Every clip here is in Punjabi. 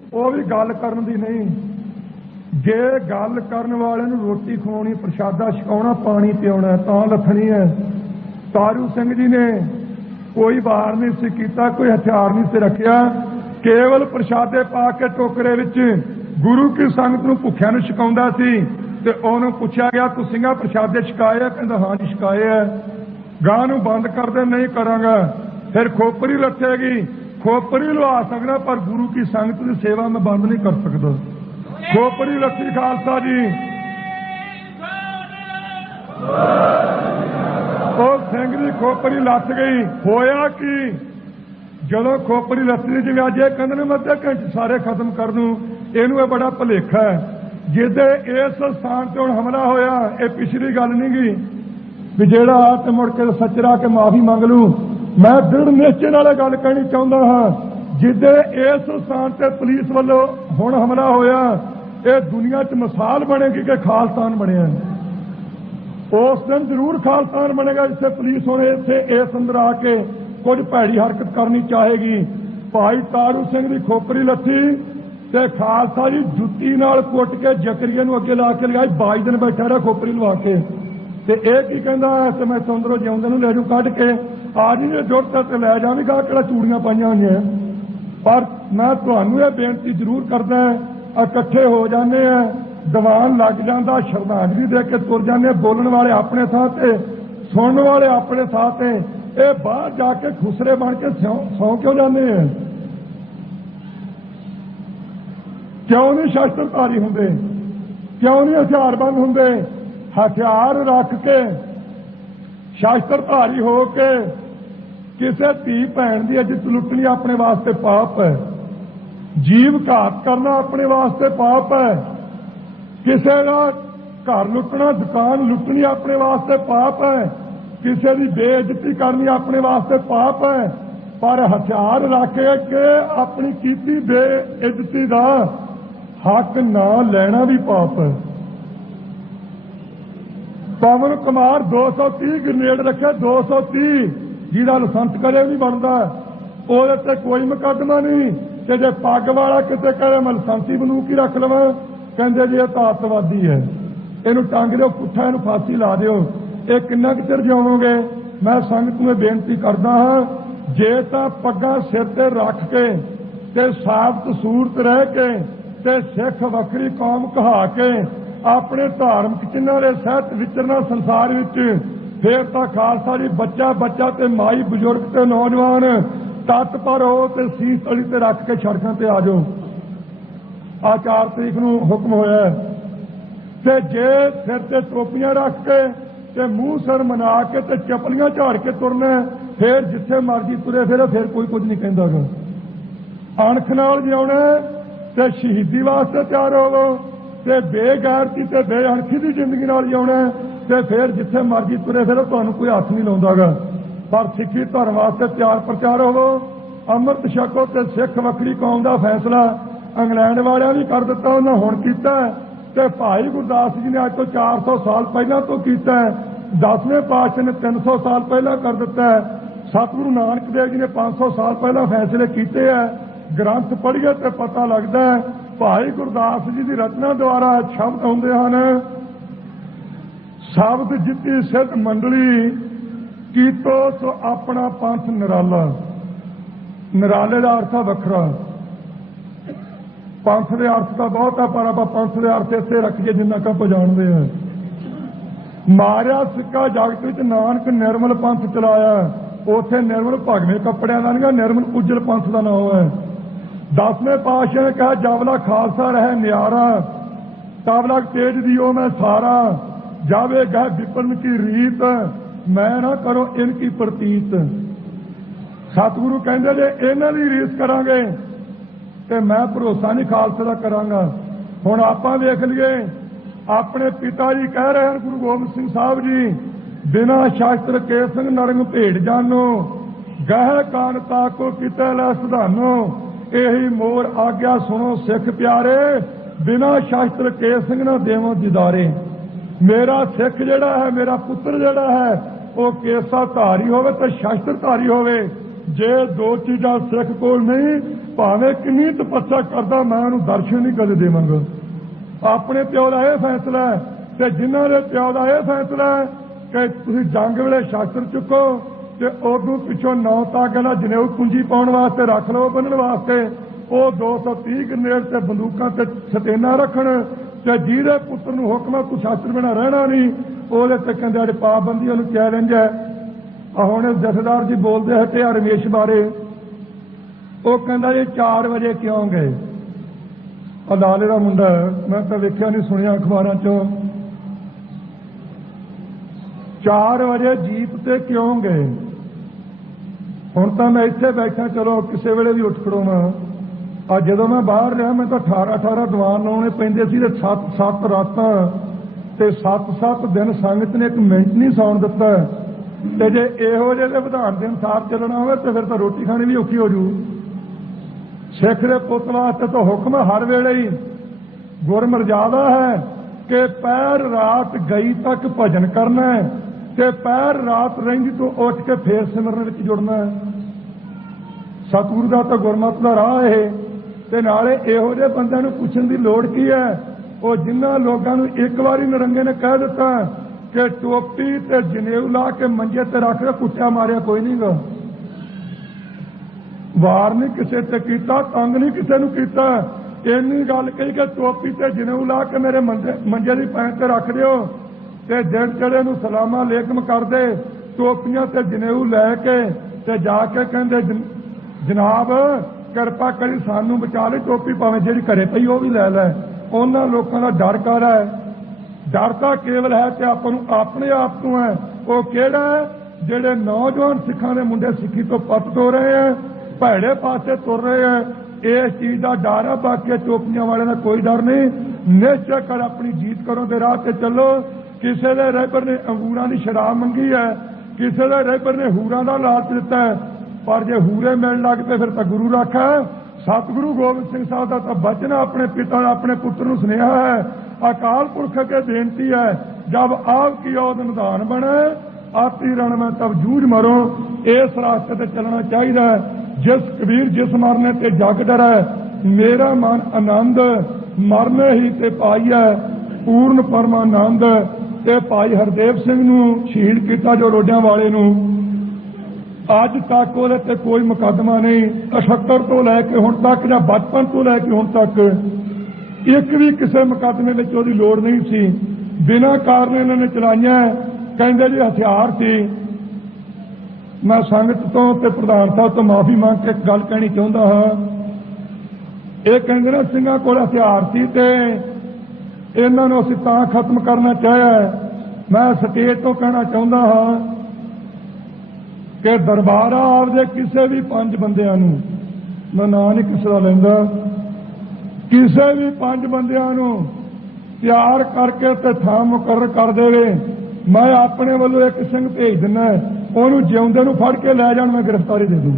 ਉਹ ਵੀ ਗੱਲ ਕਰਨ ਦੀ ਨਹੀਂ। ਜੇ ਗੱਲ ਕਰਨ ਵਾਲੇ ਨੂੰ ਰੋਟੀ ਖਵਾਉਣੀ, ਪ੍ਰਸ਼ਾਦਾ ਛਕਾਉਣਾ, ਪਾਣੀ ਪਿਆਉਣਾ ਤਾਂ ਲੱਥਣੀ ਹੈ। ਤਾਰੂ ਸਿੰਘ ਜੀ ਨੇ ਕੋਈ ਵਾਰ ਨਹੀਂ ਸੀ ਕੀਤਾ, ਕੋਈ ਹਥਿਆਰ ਨਹੀਂ ਸੀ ਰੱਖਿਆ, ਕੇਵਲ ਪ੍ਰਸ਼ਾਦੇ ਪਾ ਕੇ ਟੋਕਰੇ ਵਿੱਚ ਗੁਰੂ ਕੀ ਸੰਗਤ ਨੂੰ ਭੁੱਖਿਆਂ ਨੂੰ ਛਕਾਉਂਦਾ ਸੀ। ਤੇ ਉਹਨੂੰ ਪੁੱਛਿਆ ਗਿਆ, ਤੂੰ ਸਿੰਘਾਂ ਪ੍ਰਸ਼ਾਦੇ ਛਕਾਏ ਆ? ਕਹਿੰਦਾ ਹਾਂ ਜੀ ਛਕਾਏ ਆ। ਗਾਂ ਨੂੰ ਬੰਦ ਕਰਦੇ, ਨਹੀਂ ਕਰਾਂਗਾ। ਫਿਰ ਖੋਪਰੀ ਲੱਥੇਗੀ, ਖੋਪਰੀ ਲਵਾ ਸਕਦਾ, ਪਰ ਗੁਰੂ ਕੀ ਸੰਗਤ ਦੀ ਸੇਵਾ ਮੈਂ ਬੰਦ ਨਹੀਂ ਕਰ ਸਕਦਾ। ਖੋਪਰੀ ਲੱਥੀ ਖਾਲਸਾ ਜੀ। ਉਹ ਸਿੰਘ ਦੀ ਖੋਪਰੀ ਲੱਥ ਗਈ। ਹੋਇਆ ਕੀ, ਜਦੋਂ ਖੋਪਰੀ ਲੱਥੀ, ਜਿਵੇਂ ਅੱਜ ਇਹ ਕਹਿੰਦੇ ਨੇ ਮੈਂ ਅੱਧੇ ਘੰਟੇ ਸਾਰੇ ਖਤਮ ਕਰ ਦੂੰ, ਇਹਨੂੰ ਇਹ ਬੜਾ ਭੁਲੇਖਾ ਹੈ। ਜਿਹਦੇ ਇਸ ਸਥਾਨ ਤੇ ਹੁਣ ਹਮਲਾ ਹੋਇਆ, ਇਹ ਪਿਛਲੀ ਗੱਲ ਨਹੀਂ ਗਈ ਵੀ ਜਿਹੜਾ ਆ ਤੇ ਮੁੜ ਕੇ ਸੱਚਰਾ ਕੇ ਮਾਫੀ ਮੰਗ ਲੂ। ਮੈਂ ਦ੍ਰਿੜ ਨਿਸ਼ਚੇ ਨਾਲ ਗੱਲ ਕਹਿਣੀ ਚਾਹੁੰਦਾ ਹਾਂ, ਜਿਹਦੇ ਇਸ ਸਥਾਨ ਤੇ ਪੁਲਿਸ ਵੱਲੋਂ ਹੁਣ ਹਮਲਾ ਹੋਇਆ, ਇਹ ਦੁਨੀਆ 'ਚ ਮਿਸਾਲ ਬਣੇਗੀ ਕਿ ਖਾਲਸਾਨ ਬਣਿਆ। ਉਸ ਦਿਨ ਜ਼ਰੂਰ ਖਾਲਸਾਨ ਬਣੇਗਾ ਜਿੱਥੇ ਪੁਲਿਸ ਹੁਣ ਇੱਥੇ ਇਸ ਅੰਦਰ ਆ ਕੇ ਕੁਝ ਭੈੜੀ ਹਰਕਤ ਕਰਨੀ ਚਾਹੇਗੀ। ਭਾਈ ਤਾਰੂ ਸਿੰਘ ਦੀ ਖੋਪਰੀ ਲੱਥੀ ਤੇ ਖਾਲਸਾ ਜੀ ਜੁੱਤੀ ਨਾਲ ਕੁੱਟ ਕੇ ਜ਼ਕਰੀਆ ਨੂੰ ਅੱਗੇ ਲਾ ਕੇ ਲਗਾਈ। 22 ਦਿਨ ਬੈਠਾ ਰਿਹਾ ਖੋਪਰੀ ਲਵਾ ਕੇ। ਤੇ ਇਹ ਕੀ ਕਹਿੰਦਾ, ਤੇ ਮੈਂ ਸੁੰਦਰੋਂ ਜਿਉਂਦੇ ਨੂੰ ਲੈ ਜੂ ਕੱਢ ਕੇ, ਆ ਜੀ ਜੇ ਜੁਰਤ ਤੇ ਲੈ ਜਾਵੇਗਾ, ਕਿਹੜਾ ਚੂੜੀਆਂ ਪਾਈਆਂ ਹੋਈਆਂ। ਪਰ ਮੈਂ ਤੁਹਾਨੂੰ ਇਹ ਬੇਨਤੀ ਜ਼ਰੂਰ ਕਰਦਾ, ਇਕੱਠੇ ਹੋ ਜਾਂਦੇ ਆ, ਦੀਵਾਨ ਲੱਗ ਜਾਂਦਾ, ਸ਼ਰਧਾਂਜਲੀ ਦੇ ਕੇ ਤੁਰ ਜਾਂਦੇ। ਬੋਲਣ ਵਾਲੇ ਆਪਣੇ ਥਾਂ ਤੇ, ਸੁਣਨ ਵਾਲੇ ਆਪਣੇ ਥਾਂ ਤੇ। ਇਹ ਬਾਹਰ ਜਾ ਕੇ ਖੁਸਰੇ ਬਣ ਕੇ ਸੌਂ ਕਿਉਂ ਜਾਂਦੇ ਆ? ਕਿਉਂ ਨਹੀਂ ਸ਼ਸਤਰਧਾਰੀ ਹੁੰਦੇ? ਕਿਉਂ ਨਹੀਂ ਹਥਿਆਰਬੰਦ ਹੁੰਦੇ? ਹਥਿਆਰ ਰੱਖ ਕੇ, ਸ਼ਸਤਰਧਾਰੀ ਹੋ ਕੇ ਕਿਸੇ ਧੀ ਭੈਣ ਦੀ ਇੱਜ਼ਤ ਲੁੱਟਣੀ ਆਪਣੇ ਵਾਸਤੇ ਪਾਪ ਹੈ। ਜੀਵ ਘਾਤ ਕਰਨਾ ਆਪਣੇ ਵਾਸਤੇ ਪਾਪ ਹੈ। ਕਿਸੇ ਦਾ ਘਰ ਲੁੱਟਣਾ, ਦੁਕਾਨ ਲੁੱਟਣੀ ਆਪਣੇ ਵਾਸਤੇ ਪਾਪ ਹੈ। ਕਿਸੇ ਦੀ ਬੇਇੱਜ਼ਤੀ ਕਰਨੀ ਆਪਣੇ ਵਾਸਤੇ ਪਾਪ ਹੈ। ਪਰ ਹਥਿਆਰ ਰੱਖ ਕੇ ਆਪਣੀ ਕੀਤੀ ਬੇਇੱਜ਼ਤੀ ਦਾ ਹੱਕ ਨਾ ਲੈਣਾ ਵੀ ਪਾਪ ਹੈ। ਪਵਨ ਕੁਮਾਰ 230 ਗ੍ਰਨੇਡ ਰੱਖੇ, 230, ਜਿਹਦਾ ਲਾਇਸੈਂਸ ਕਦੇ ਨਹੀਂ ਬਣਦਾ, ਉਹਦੇ ਤੇ ਕੋਈ ਮੁਕੱਦਮਾ ਨਹੀਂ। ਤੇ ਜੇ ਪੱਗ ਵਾਲਾ ਕਿਤੇ ਕਹੇ ਮੈਂ ਲਾਇਸੈਂਸੀ ਬੰਦੂਕ ਹੀ ਰੱਖ ਲਵਾਂ, ਕਹਿੰਦੇ ਜੀ ਇਹ ਤਾਂ ਅੱਤਵਾਦੀ ਹੈ, ਇਹਨੂੰ ਟੰਗ ਦਿਓ ਪੁੱਠਾ, ਇਹਨੂੰ ਫਾਂਸੀ ਲਾ ਦਿਓ। ਇਹ ਕਿੰਨਾ ਕੁ ਚਿਰ ਜਿਉਵੋਗੇ? ਮੈਂ ਸੰਗਤ ਨੂੰ ਬੇਨਤੀ ਕਰਦਾ ਹਾਂ, ਜੇ ਤਾਂ ਪੱਗਾਂ ਸਿਰ ਤੇ ਰੱਖ ਕੇ ਤੇ ਸਾਬਤ ਸੂਰਤ ਰਹਿ ਕੇ ਤੇ ਸਿੱਖ ਵੱਖਰੀ ਕੌਮ ਕਹਾ ਕੇ ਆਪਣੇ ਧਾਰਮਿਕ ਚਿੰਨ੍ਹਾਂ ਦੇ ਸਹਿਤ ਵਿਚਰਨਾ ਸੰਸਾਰ ਵਿੱਚ, ਫੇਰ ਤਾਂ ਖਾਲਸਾ ਜੀ ਬੱਚਾ ਬੱਚਾ ਤੇ ਮਾਈ ਬਜ਼ੁਰਗ ਤੇ ਨੌਜਵਾਨ ਤੱਤ ਪਰ ਹੋ ਤੇ ਸੀਸ ਤਲੀ ਤੇ ਰੱਖ ਕੇ ਸੜਕਾਂ ਤੇ ਆ ਜਾਓ। ਆ 4 ਤਰੀਕ ਨੂੰ ਹੁਕਮ ਹੋਇਆ। ਤੇ ਜੇ ਸਿਰ ਤੇ ਟੋਪੀਆਂ ਰੱਖ ਕੇ ਤੇ ਮੂੰਹ ਸਿਰ ਮਨਾ ਕੇ ਤੇ ਚੱਪਲੀਆਂ ਝਾੜ ਕੇ ਤੁਰਨਾ, ਫੇਰ ਜਿੱਥੇ ਮਰਜੀ ਤੁਰੇ ਫਿਰੇ, ਫੇਰ ਕੋਈ ਕੁਝ ਨਹੀਂ ਕਹਿੰਦਾਗਾ। ਅਣਖ ਨਾਲ ਜਿਉਣਾ ਤੇ ਸ਼ਹੀਦੀ ਵਾਸਤੇ ਤਿਆਰ ਹੋਵੋ, ਤੇ ਬੇਗੈਰਤੀ ਤੇ ਬੇਅਣਖੀ ਦੀ ਜ਼ਿੰਦਗੀ ਨਾਲ ਜਿਉਣਾ, ਤੇ ਫੇਰ ਜਿੱਥੇ ਮਰਜੀ ਤੁਰੇ ਫਿਰੋ, ਤੁਹਾਨੂੰ ਕੋਈ ਹੱਥ ਨਹੀਂ ਲਾਉਂਦਾਗਾ। ਪਰ ਸਿੱਖੀ ਧਰਮ ਵਾਸਤੇ ਤਿਆਰ ਪ੍ਰਚਾਰ ਹੋਵੋ, ਅੰਮ੍ਰਿਤ ਛਕੋ ਤੇ ਸਿੱਖ ਵੱਖਰੀ ਕੌਮ ਦਾ ਫੈਸਲਾ ਇੰਗਲੈਂਡ ਵਾਲਿਆਂ ਵੀ ਕਰ ਦਿੱਤਾ, ਉਹਨਾਂ ਹੁਣ ਕੀਤਾ। ਤੇ ਭਾਈ ਗੁਰਦਾਸ ਜੀ ਨੇ ਅੱਜ ਤੋਂ 400 ਸਾਲ ਪਹਿਲਾਂ ਤੋਂ ਕੀਤਾ। 10ਵੇਂ ਪਾਤਸ਼ਾਹ ਨੇ 300 ਸਾਲ ਪਹਿਲਾਂ ਕਰ ਦਿੱਤਾ। ਸਤਿਗੁਰੂ ਨਾਨਕ ਦੇਵ ਜੀ ਨੇ 500 ਸਾਲ ਪਹਿਲਾਂ ਫੈਸਲੇ ਕੀਤੇ ਹੈ। ਗ੍ਰੰਥ ਪੜ੍ਹੀਏ ਤੇ ਪਤਾ ਲੱਗਦਾ ਹੈ। ਭਾਈ ਗੁਰਦਾਸ ਜੀ ਦੀ ਰਚਨਾ ਦੁਆਰਾ ਸ਼ਬਦ ਆਉਂਦੇ ਹਨ, ਸ਼ਬਦ ਜਿੱਤੀ ਸਿੱਧ ਮੰਡਲੀ ਕੀਤੋ ਸੋ ਆਪਣਾ ਪੰਥ ਨਿਰਾਲਾ। ਨਿਰਾਲੇ ਦਾ ਅਰਥ ਵੱਖਰਾ, ਪੰਥ ਦੇ ਅਰਥ ਤਾਂ ਬਹੁਤ ਆ, ਪਰ ਆਪਾਂ ਪੰਥ ਦੇ ਅਰਥ ਇੱਥੇ ਰੱਖੀਏ ਜਿੰਨਾ ਕੁ ਆਪਾਂ ਜਾਣਦੇ ਹਾਂ। ਮਾਰਿਆ ਸਿੱਕਾ ਜਗਤ ਵਿੱਚ ਨਾਨਕ ਨਿਰਮਲ ਪੰਥ ਚਲਾਇਆ। ਉੱਥੇ ਨਿਰਮਲ ਭਗਵੇਂ ਕੱਪੜਿਆਂ ਦਾ ਨਹੀਂ, ਨਿਰਮਲ ਉਜਲ ਪੰਥ ਦਾ ਨਾਮ ਹੈ। 10ਵੇਂ ਪਾਤਸ਼ਾਹ ਨੇ ਕਿਹਾ ਜਾਵਲਾ ਖਾਲਸਾ ਰਹਿ ਨਿਆਰਾ, ਤਾਵਲਾ ਤੇਜ ਦਿਓ ਮੈਂ ਸਾਰਾ, ਜਾਵੇ ਗਹਿ ਵਿਪਨ ਕੀ ਰੀਤ, ਮੈਂ ਨਾ ਕਰੋ ਇਨ ਕੀ ਪ੍ਰਤੀਤ। ਸਤਿਗੁਰੂ ਕਹਿੰਦੇ ਜੇ ਇਹਨਾਂ ਦੀ ਰੀਸ ਕਰਾਂਗੇ ਤੇ ਮੈਂ ਭਰੋਸਾ ਨਹੀਂ ਖਾਲਸੇ ਦਾ ਕਰਾਂਗਾ। ਹੁਣ ਆਪਾਂ ਵੇਖ ਲਈਏ, ਆਪਣੇ ਪਿਤਾ ਜੀ ਕਹਿ ਰਹੇ ਹਨ ਗੁਰੂ ਗੋਬਿੰਦ ਸਿੰਘ ਸਾਹਿਬ ਜੀ, ਬਿਨਾਂ ਸ਼ਾਸਤਰ ਕੇ ਸਿੰਘ ਨਰੰਗ ਭੇਡ ਜਾਨੋ, ਗਹਿ ਕਾਨ ਤਾਕੋ ਕਿਤੇ ਲੈ ਸੁਧਾਨੋ, ਇਹੀ ਮੋਰ ਆਗਿਆ ਸੁਣੋ ਸਿੱਖ ਪਿਆਰੇ, ਬਿਨਾਂ ਸ਼ਾਸਤਰ ਕੇ ਸਿੰਘ ਨਾ ਦੇਵੋ ਦਿਦਾਰੇ। ਮੇਰਾ ਸਿੱਖ ਜਿਹੜਾ ਹੈ, ਮੇਰਾ ਪੁੱਤਰ ਜਿਹੜਾ ਹੈ, ਉਹ ਕੇਸਾ ਧਾਰੀ ਹੋਵੇ ਤੇ ਸ਼ਾਸਤਰ ਧਾਰੀ ਹੋਵੇ। ਜੇ ਦੋ ਚੀਜ਼ਾਂ ਸਿੱਖ ਕੋਲ ਨਹੀਂ, ਭਾਵੇਂ ਕਿੰਨੀ ਤਪੱਸਿਆ ਕਰਦਾ ਮੈਂ ਉਹਨੂੰ ਦਰਸ਼ਨ ਨਹੀਂ ਕਦੇ ਦੇਵਾਂਗਾ। ਆਪਣੇ ਪਿਓ ਦਾ ਇਹ ਫੈਸਲਾ ਹੈ ਤੇ ਜਿਨ੍ਹਾਂ ਦੇ ਪਿਓ ਦਾ ਇਹ ਫੈਸਲਾ ਹੈ ਕਿ ਤੁਸੀਂ ਜੰਗ ਵੇਲੇ ਸ਼ਾਸਤਰ ਚੁੱਕੋ ਤੇ ਉਦੋਂ ਪਿੱਛੋਂ 9 ਤਾਂਗਾਂ ਜਨੇਊ ਕੁੰਜੀ ਪਾਉਣ ਵਾਸਤੇ ਰੱਖ ਲਓ, ਬੰਨਣ ਵਾਸਤੇ ਉਹ 230 ਗ੍ਰਨੇਡ ਤੇ ਬੰਦੂਕਾਂ ਤੇ ਸਤੇਨਾ ਰੱਖਣ ਤੇ ਜਿਹਦੇ ਪੁੱਤਰ ਨੂੰ ਹੁਕਮ ਹੈ ਤੂੰ ਸ਼ਾਸਤਰ ਬਿਨਾਂ ਰਹਿਣਾ ਨਹੀਂ, ਉਹਦੇ ਤੇ ਕਹਿੰਦੇ ਜਿਹੜੇ ਪਾਬੰਦੀ ਉਹਨੂੰ ਚੈਲੰਜ ਹੈ। ਹੁਣ ਜਥੇਦਾਰ ਜੀ ਬੋਲਦੇ ਹਟੇ ਰਮੇਸ਼ ਬਾਰੇ, ਉਹ ਕਹਿੰਦਾ ਜੀ 4 ਵਜੇ ਕਿਉਂ ਗਏ? ਅਦਾਲੇ ਦਾ ਮੁੰਡਾ ਮੈਂ ਤਾਂ ਵੇਖਿਆ ਨਹੀਂ ਸੁਣਿਆ ਅਖਬਾਰਾਂ 'ਚੋਂ। 4 ਵਜੇ ਜੀਪ ਤੇ ਕਿਉਂ ਗਏ? ਹੁਣ ਤਾਂ ਮੈਂ ਇੱਥੇ ਬੈਠਾ, ਚਲੋ ਕਿਸੇ ਵੇਲੇ ਵੀ ਉੱਠ ਖੜੋਵਾਂ। ਅੱਜ ਜਦੋਂ ਮੈਂ ਬਾਹਰ ਰਿਹਾ ਮੈਂ ਤਾਂ 18 ਦੀਵਾਨ ਲਾਉਣੇ ਪੈਂਦੇ ਸੀ ਤੇ 7 ਰਾਤਾਂ ਤੇ 7 ਦਿਨ ਸੰਗਤ ਨੇ 1 ਮਿੰਟ ਨਹੀਂ ਸੌਣ ਦਿੱਤਾ। ਤੇ ਜੇ ਇਹੋ ਜਿਹੇ ਦੇ ਵਿਧਾਨ ਦੇ ਅਨੁਸਾਰ ਚੱਲਣਾ ਹੋਵੇ ਤੇ ਫਿਰ ਤਾਂ ਰੋਟੀ ਖਾਣੀ ਵੀ ਔਖੀ ਹੋ ਜੂ। ਸਿੱਖ ਦੇ ਪੁੱਤ ਵਾਸਤੇ ਤਾਂ ਹੁਕਮ ਹਰ ਵੇਲੇ ਹੀ ਗੁਰਮਰਜ਼ਾਦਾ ਹੈ ਕਿ ਪੈਰ ਰਾਤ ਗਈ ਤੱਕ ਭਜਨ ਕਰਨਾ ਹੈ ਤੇ ਪੈਰ ਰਾਤ ਰਹਿੰਦੀ ਤੋਂ ਉੱਠ ਕੇ ਫੇਰ ਸਿਮਰਨ ਵਿੱਚ ਜੁੜਨਾ ਹੈ। ਸਤਿਗੁਰੂ ਦਾ ਤਾਂ ਗੁਰਮਤਿ ਦਾ ਰਾਹ ਇਹ। ਤੇ ਨਾਲੇ ਇਹੋ ਜਿਹੇ ਬੰਦਿਆਂ ਨੂੰ ਪੁੱਛਣ ਦੀ ਲੋੜ ਕੀ ਹੈ? ਉਹ ਜਿਨ੍ਹਾਂ ਲੋਕਾਂ ਨੂੰ ਇੱਕ ਵਾਰੀ ਨਰੰਗੇ ਨੇ ਕਹਿ ਦਿੱਤਾ ਕਿ ਟੋਪੀ ਤੇ ਜਨੇਊ ਲਾ ਕੇ ਮੰਜੇ ਤੇ ਰੱਖ ਕੇ ਕੁੱਟਿਆ ਮਾਰਿਆ ਕੋਈ ਨਹੀਂ ਗਾ, ਵਾਰ ਨਹੀਂ ਕਿਸੇ ਤੇ ਕੀਤਾ, ਤੰਗ ਨਹੀਂ ਕਿਸੇ ਨੂੰ ਕੀਤਾ। ਇੰਨੀ ਗੱਲ ਕਹੀ ਕਿ ਟੋਪੀ ਤੇ ਜਨੇਊ ਲਾ ਕੇ ਮੇਰੇ ਮੰਜੇ ਦੀ ਪੈਂਟ ਤੇ ਰੱਖ ਦਿਓ ਤੇ ਦਿਨ ਚੜੇ ਨੂੰ ਸਲਾਮਾ ਲੇਕਮ ਕਰਦੇ, ਟੋਪੀਆਂ ਤੇ ਜਨੇਊ ਲੈ ਕੇ ਤੇ ਜਾ ਕੇ ਕਹਿੰਦੇ ਜਨਾਬ ਕਿਰਪਾ ਕਰੀ ਸਾਨੂੰ ਬਚਾ ਲੈ, ਟੋਪੀ ਭਾਵੇਂ ਜਿਹੜੀ ਘਰੇ ਪਈ ਉਹ ਵੀ ਲੈ ਲੈ। ਉਹਨਾਂ ਲੋਕਾਂ ਦਾ ਡਰ ਕਰ ਹੈ। ਡਰ ਤਾਂ ਕੇਵਲ ਹੈ ਤੇ ਆਪਾਂ ਨੂੰ ਆਪਣੇ ਆਪ ਤੋਂ ਹੈ। ਉਹ ਕਿਹੜਾ ਹੈ? ਜਿਹੜੇ ਨੌਜਵਾਨ ਸਿੱਖਾਂ ਦੇ ਮੁੰਡੇ ਸਿੱਖੀ ਤੋਂ ਪੱਟ ਹੋ ਰਹੇ ਹੈ, ਭੈੜੇ ਪਾਸੇ ਤੁਰ ਰਹੇ ਹੈ, ਇਸ ਚੀਜ਼ ਦਾ ਡਰ ਹੈ। ਬਾਕੀ ਟੋਪੀਆਂ ਵਾਲਿਆਂ ਦਾ ਕੋਈ ਡਰ ਨਹੀਂ। ਨਿਸ਼ਚੈ ਕਰ ਆਪਣੀ ਜੀਤ ਕਰੋ ਦੇ ਰਾਹ ਤੇ ਚੱਲੋ। ਕਿਸੇ ਦੇ ਰਹਿਬਰ ਨੇ ਅੰਗੂਰਾਂ ਦੀ ਸ਼ਰਾਬ ਮੰਗੀ ਹੈ, ਕਿਸੇ ਦੇ ਰਹਿਬਰ ਨੇ ਹੂਰਾਂ ਦਾ ਲਾਲਚ ਦਿੱਤਾ ਹੈ, ਪਰ ਜੇ ਹੂਰੇ ਮਿਲਣ ਲੱਗ ਪਏ ਫਿਰ ਤਾਂ ਗੁਰੂ ਰਾਖਾ। ਸਤਿਗੁਰੂ ਗੋਬਿੰਦ ਸਿੰਘ ਸਾਹਿਬ ਦਾ ਤਾਂ ਬਚਨ ਆਪਣੇ ਪਿਤਾ ਦਾ ਆਪਣੇ ਪੁੱਤਰ ਨੂੰ ਸੁਨੇਹਾ ਹੈ, ਅਕਾਲ ਪੁਰਖ ਅੱਗੇ ਬੇਨਤੀ ਹੈ, ਜਬ ਆਪ ਕੀ ਔਦ ਨਿਧਾਨ ਬਣੇ ਆਤੀ ਰਣ ਮੈਂ ਤਬ ਜੂਝ ਮਰੋ। ਇਸ ਰਾਸਤੇ ਤੇ ਚੱਲਣਾ ਚਾਹੀਦਾ ਹੈ। ਜਿਸ ਕਬੀਰ ਜਿਸ ਮਰਨੇ ਤੇ ਜਗ ਡਰੈ, ਮੇਰਾ ਮਨ ਆਨੰਦ ਮਰਨੇ ਹੀ ਤੇ ਪਾਈਐ ਪੂਰਨ ਪਰਮਾਨੰਦ। ਤੇ ਭਾਈ ਹਰਦੇਵ ਸਿੰਘ ਨੂੰ ਸ਼ਹੀਦ ਕੀਤਾ ਜੋ ਰੋਡਿਆਂ ਵਾਲੇ ਨੂੰ, ਅੱਜ ਤੱਕ ਉਹਦੇ ਤੇ ਕੋਈ ਮੁਕੱਦਮਾ ਨਹੀਂ। 78 ਤੋਂ ਲੈ ਕੇ ਹੁਣ ਤੱਕ ਜਾਂ ਬਚਪਨ ਤੋਂ ਲੈ ਕੇ ਹੁਣ ਤੱਕ ਇੱਕ ਵੀ ਕਿਸੇ ਮੁਕੱਦਮੇ ਵਿੱਚ ਉਹਦੀ ਲੋੜ ਨਹੀਂ ਸੀ। ਬਿਨਾਂ ਕਾਰਨ ਇਹਨਾਂ ਨੇ ਚਲਾਈਆਂ। ਕਹਿੰਦੇ ਜੀ ਹਥਿਆਰ ਸੀ। ਮੈਂ ਸੰਗਤ ਤੋਂ ਤੇ ਪ੍ਰਧਾਨ ਸਾਹਿਬ ਤੋਂ ਮਾਫੀ ਮੰਗ ਕੇ ਇੱਕ ਗੱਲ ਕਹਿਣੀ ਚਾਹੁੰਦਾ ਹਾਂ। ਇਹ ਕਹਿੰਦੇ ਨੇ ਸਿੰਘਾਂ ਕੋਲ ਹਥਿਆਰ ਸੀ ਤੇ ਇਹਨਾਂ ਨੂੰ ਅਸੀਂ ਤਾਂ ਖਤਮ ਕਰਨਾ ਚਾਹਿਆ। ਮੈਂ ਸਟੇਜ ਤੋਂ ਕਹਿਣਾ ਚਾਹੁੰਦਾ ਹਾਂ ਕਿ ਦਰਬਾਰਾ ਆਪਦੇ ਕਿਸੇ ਵੀ 5 ਬੰਦਿਆਂ ਨੂੰ, ਮੈਂ ਨਾਂ ਨਹੀਂ ਕਿਸੇ ਦਾ ਲੈਂਦਾ, ਕਿਸੇ ਵੀ 5 ਬੰਦਿਆਂ ਨੂੰ ਤਿਆਰ ਕਰਕੇ ਤੇ ਥਾਂ ਮੁਕਰਰ ਕਰ ਦੇਵੇ, ਮੈਂ ਆਪਣੇ ਵੱਲੋਂ ਇੱਕ ਸਿੰਘ ਭੇਜ ਦਿੰਦਾ, ਉਹਨੂੰ ਜਿਉਂਦੇ ਨੂੰ ਫੜ ਕੇ ਲੈ ਜਾਣ, ਮੈਂ ਗ੍ਰਿਫਤਾਰੀ ਦੇ ਦੂੰ।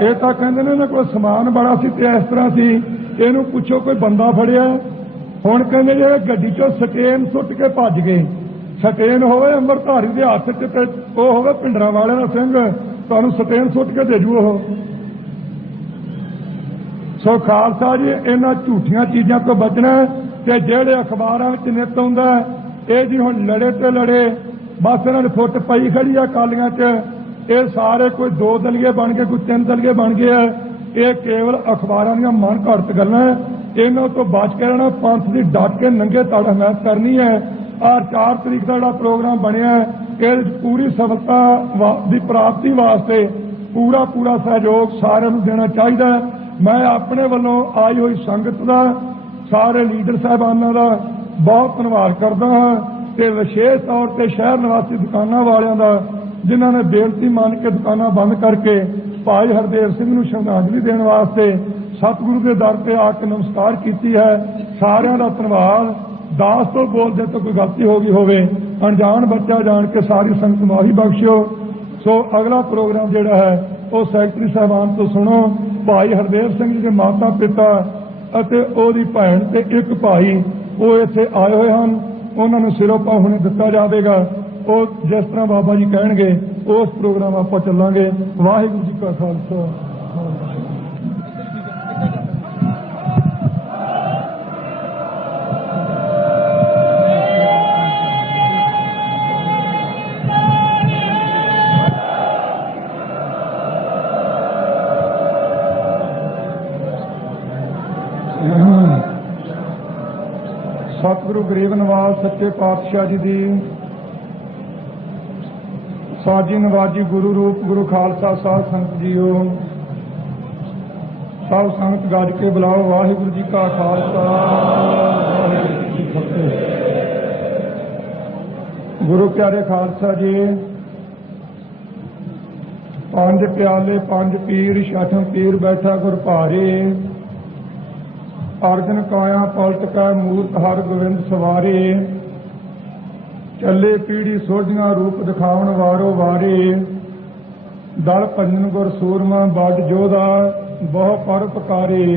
ਇਹ ਤਾਂ ਕਹਿੰਦੇ ਨੇ ਇਹਨਾਂ ਕੋਲ ਸਮਾਨ ਬੜਾ ਸੀ ਤੇ ਇਸ ਤਰ੍ਹਾਂ ਸੀ। ਇਹਨੂੰ ਪੁੱਛੋ ਕੋਈ ਬੰਦਾ ਫੜਿਆ? ਹੁਣ ਕਹਿੰਦੇ ਜੇ ਗੱਡੀ ਚੋਂ ਸਟੇਨ ਸੁੱਟ ਕੇ ਭੱਜ ਗਏ। ਸਟੇਨ ਹੋਵੇ ਅੰਮ੍ਰਿਤਧਾਰੀ ਦੇ ਹੱਥ 'ਚ ਤੇ ਉਹ ਹੋਵੇ ਪਿੰਡਰਾਂ ਵਾਲਿਆਂ ਦਾ ਸਿੰਘ, ਤੁਹਾਨੂੰ ਸਟੇਨ ਸੁੱਟ ਕੇ ਦੇ ਜੂ ਉਹ। ਸੋ ਖਾਲਸਾ ਜੀ ਇਹਨਾਂ ਝੂਠੀਆਂ ਚੀਜ਼ਾਂ ਤੋਂ ਬਚਣਾ। ਤੇ ਜਿਹੜੇ ਅਖਬਾਰਾਂ ਵਿੱਚ ਨਿੱਤ ਆਉਂਦਾ ਇਹ ਜੀ ਹੁਣ ਲੜੇ ਤੇ ਲੜੇ, ਬਸ ਇਹਨਾਂ ਨੇ ਫੁੱਟ ਪਈ ਖੜੀ ਆ ਕਾਲੀਆਂ 'ਚ। ਇਹ ਸਾਰੇ ਕੋਈ 2 ਦਲੀਏ ਬਣ ਗਏ, ਕੋਈ 3 ਦਲੀਏ ਬਣ ਗਏ ਆ। ਇਹ ਕੇਵਲ ਅਖਬਾਰਾਂ ਦੀਆਂ ਮਨ ਘੜਤ ਗੱਲਾਂ। ਇਹਨਾਂ ਤੋਂ ਬਚ ਕੇ ਰਹਿਣਾ। ਪੰਥ ਦੀ ਡਟ ਕੇ ਨੰਗੇ ਤੜ ਹਮਾਇਤ ਕਰਨੀ ਹੈ। ਆਹ 4 ਤਰੀਕ ਦਾ ਜਿਹੜਾ ਪ੍ਰੋਗਰਾਮ ਬਣਿਆ ਇਹ ਪੂਰੀ ਸਫਲਤਾ ਦੀ ਪ੍ਰਾਪਤੀ ਵਾਸਤੇ ਪੂਰਾ ਸਹਿਯੋਗ ਸਾਰਿਆਂ ਨੂੰ ਦੇਣਾ ਚਾਹੀਦਾ। ਮੈਂ ਆਪਣੇ ਵੱਲੋਂ ਆਈ ਹੋਈ ਸੰਗਤ ਦਾ, ਸਾਰੇ ਲੀਡਰ ਸਾਹਿਬਾਨਾਂ ਦਾ ਬਹੁਤ ਧੰਨਵਾਦ ਕਰਦਾ ਹਾਂ ਤੇ ਵਿਸ਼ੇਸ਼ ਤੌਰ ਤੇ ਸ਼ਹਿਰ ਨਿਵਾਸੀ ਦੁਕਾਨਾਂ ਵਾਲਿਆਂ ਦਾ, ਜਿਨ੍ਹਾਂ ਨੇ ਬੇਨਤੀ ਮੰਨ ਕੇ ਦੁਕਾਨਾਂ ਬੰਦ ਕਰਕੇ ਭਾਈ ਹਰਦੇਵ ਸਿੰਘ ਨੂੰ ਸ਼ਰਧਾਂਜਲੀ ਦੇਣ ਵਾਸਤੇ ਸਤਿਗੁਰੂ ਦੇ ਦਰ ਤੇ ਆ ਕੇ ਨਮਸਕਾਰ ਕੀਤੀ ਹੈ। ਸਾਰਿਆਂ ਦਾ ਧੰਨਵਾਦ। ਦਾਸ ਤੋਂ ਬੋਲਦੇ ਤੋਂ ਕੋਈ ਗਲਤੀ ਹੋ ਗਈ ਹੋਵੇ, ਅਣਜਾਣ ਬੱਚਾ ਜਾਣ ਕੇ ਸਾਰੀ ਸੰਗਤ ਮਾਫੀ ਬਖਸ਼ਿਓ। ਸੋ ਅਗਲਾ ਪ੍ਰੋਗਰਾਮ ਜਿਹੜਾ ਹੈ ਉਹ ਸੈਕਟਰੀ ਸਾਹਿਬਾਨ ਤੋਂ ਸੁਣੋ। ਭਾਈ ਹਰਦੇਵ ਸਿੰਘ ਜੀ ਦੇ ਮਾਤਾ ਪਿਤਾ ਅਤੇ ਉਹਦੀ ਭੈਣ ਤੇ ਇੱਕ ਭਾਈ ਉਹ ਇੱਥੇ ਆਏ ਹੋਏ ਹਨ, ਉਹਨਾਂ ਨੂੰ ਸਿਰੋਪਾ ਹੁਣੇ ਦਿੱਤਾ ਜਾਵੇਗਾ। ਉਹ ਜਿਸ ਤਰ੍ਹਾਂ ਬਾਬਾ ਜੀ ਕਹਿਣਗੇ ਉਸ ਪ੍ਰੋਗਰਾਮ ਆਪਾਂ ਚੱਲਾਂਗੇ। ਵਾਹਿਗੁਰੂ ਜੀ ਕਾ ਖਾਲਸਾ। सतगुरु गरीब नवाज सच्चे पातशाह जी की साजी नवाजी गुरु रूप गुरु खालसा साध संगत जीओ, सब संगत गज के बुलाओ। वाहिगुरु जी का खालसा वाहिगुरू जी की फतेह। गुरु प्यारे खालसा जी, पंज प्याले पंज पीर छठम पीर बैठा गुर भारे, अर्जन काया पलट कै मूर्त हर गोविंद सवारे, चले पीढ़ी सोझियां रूप दिखावन वारो वारे, दल भजन गुर सूरमा बड जोधा बहु पर पकारे।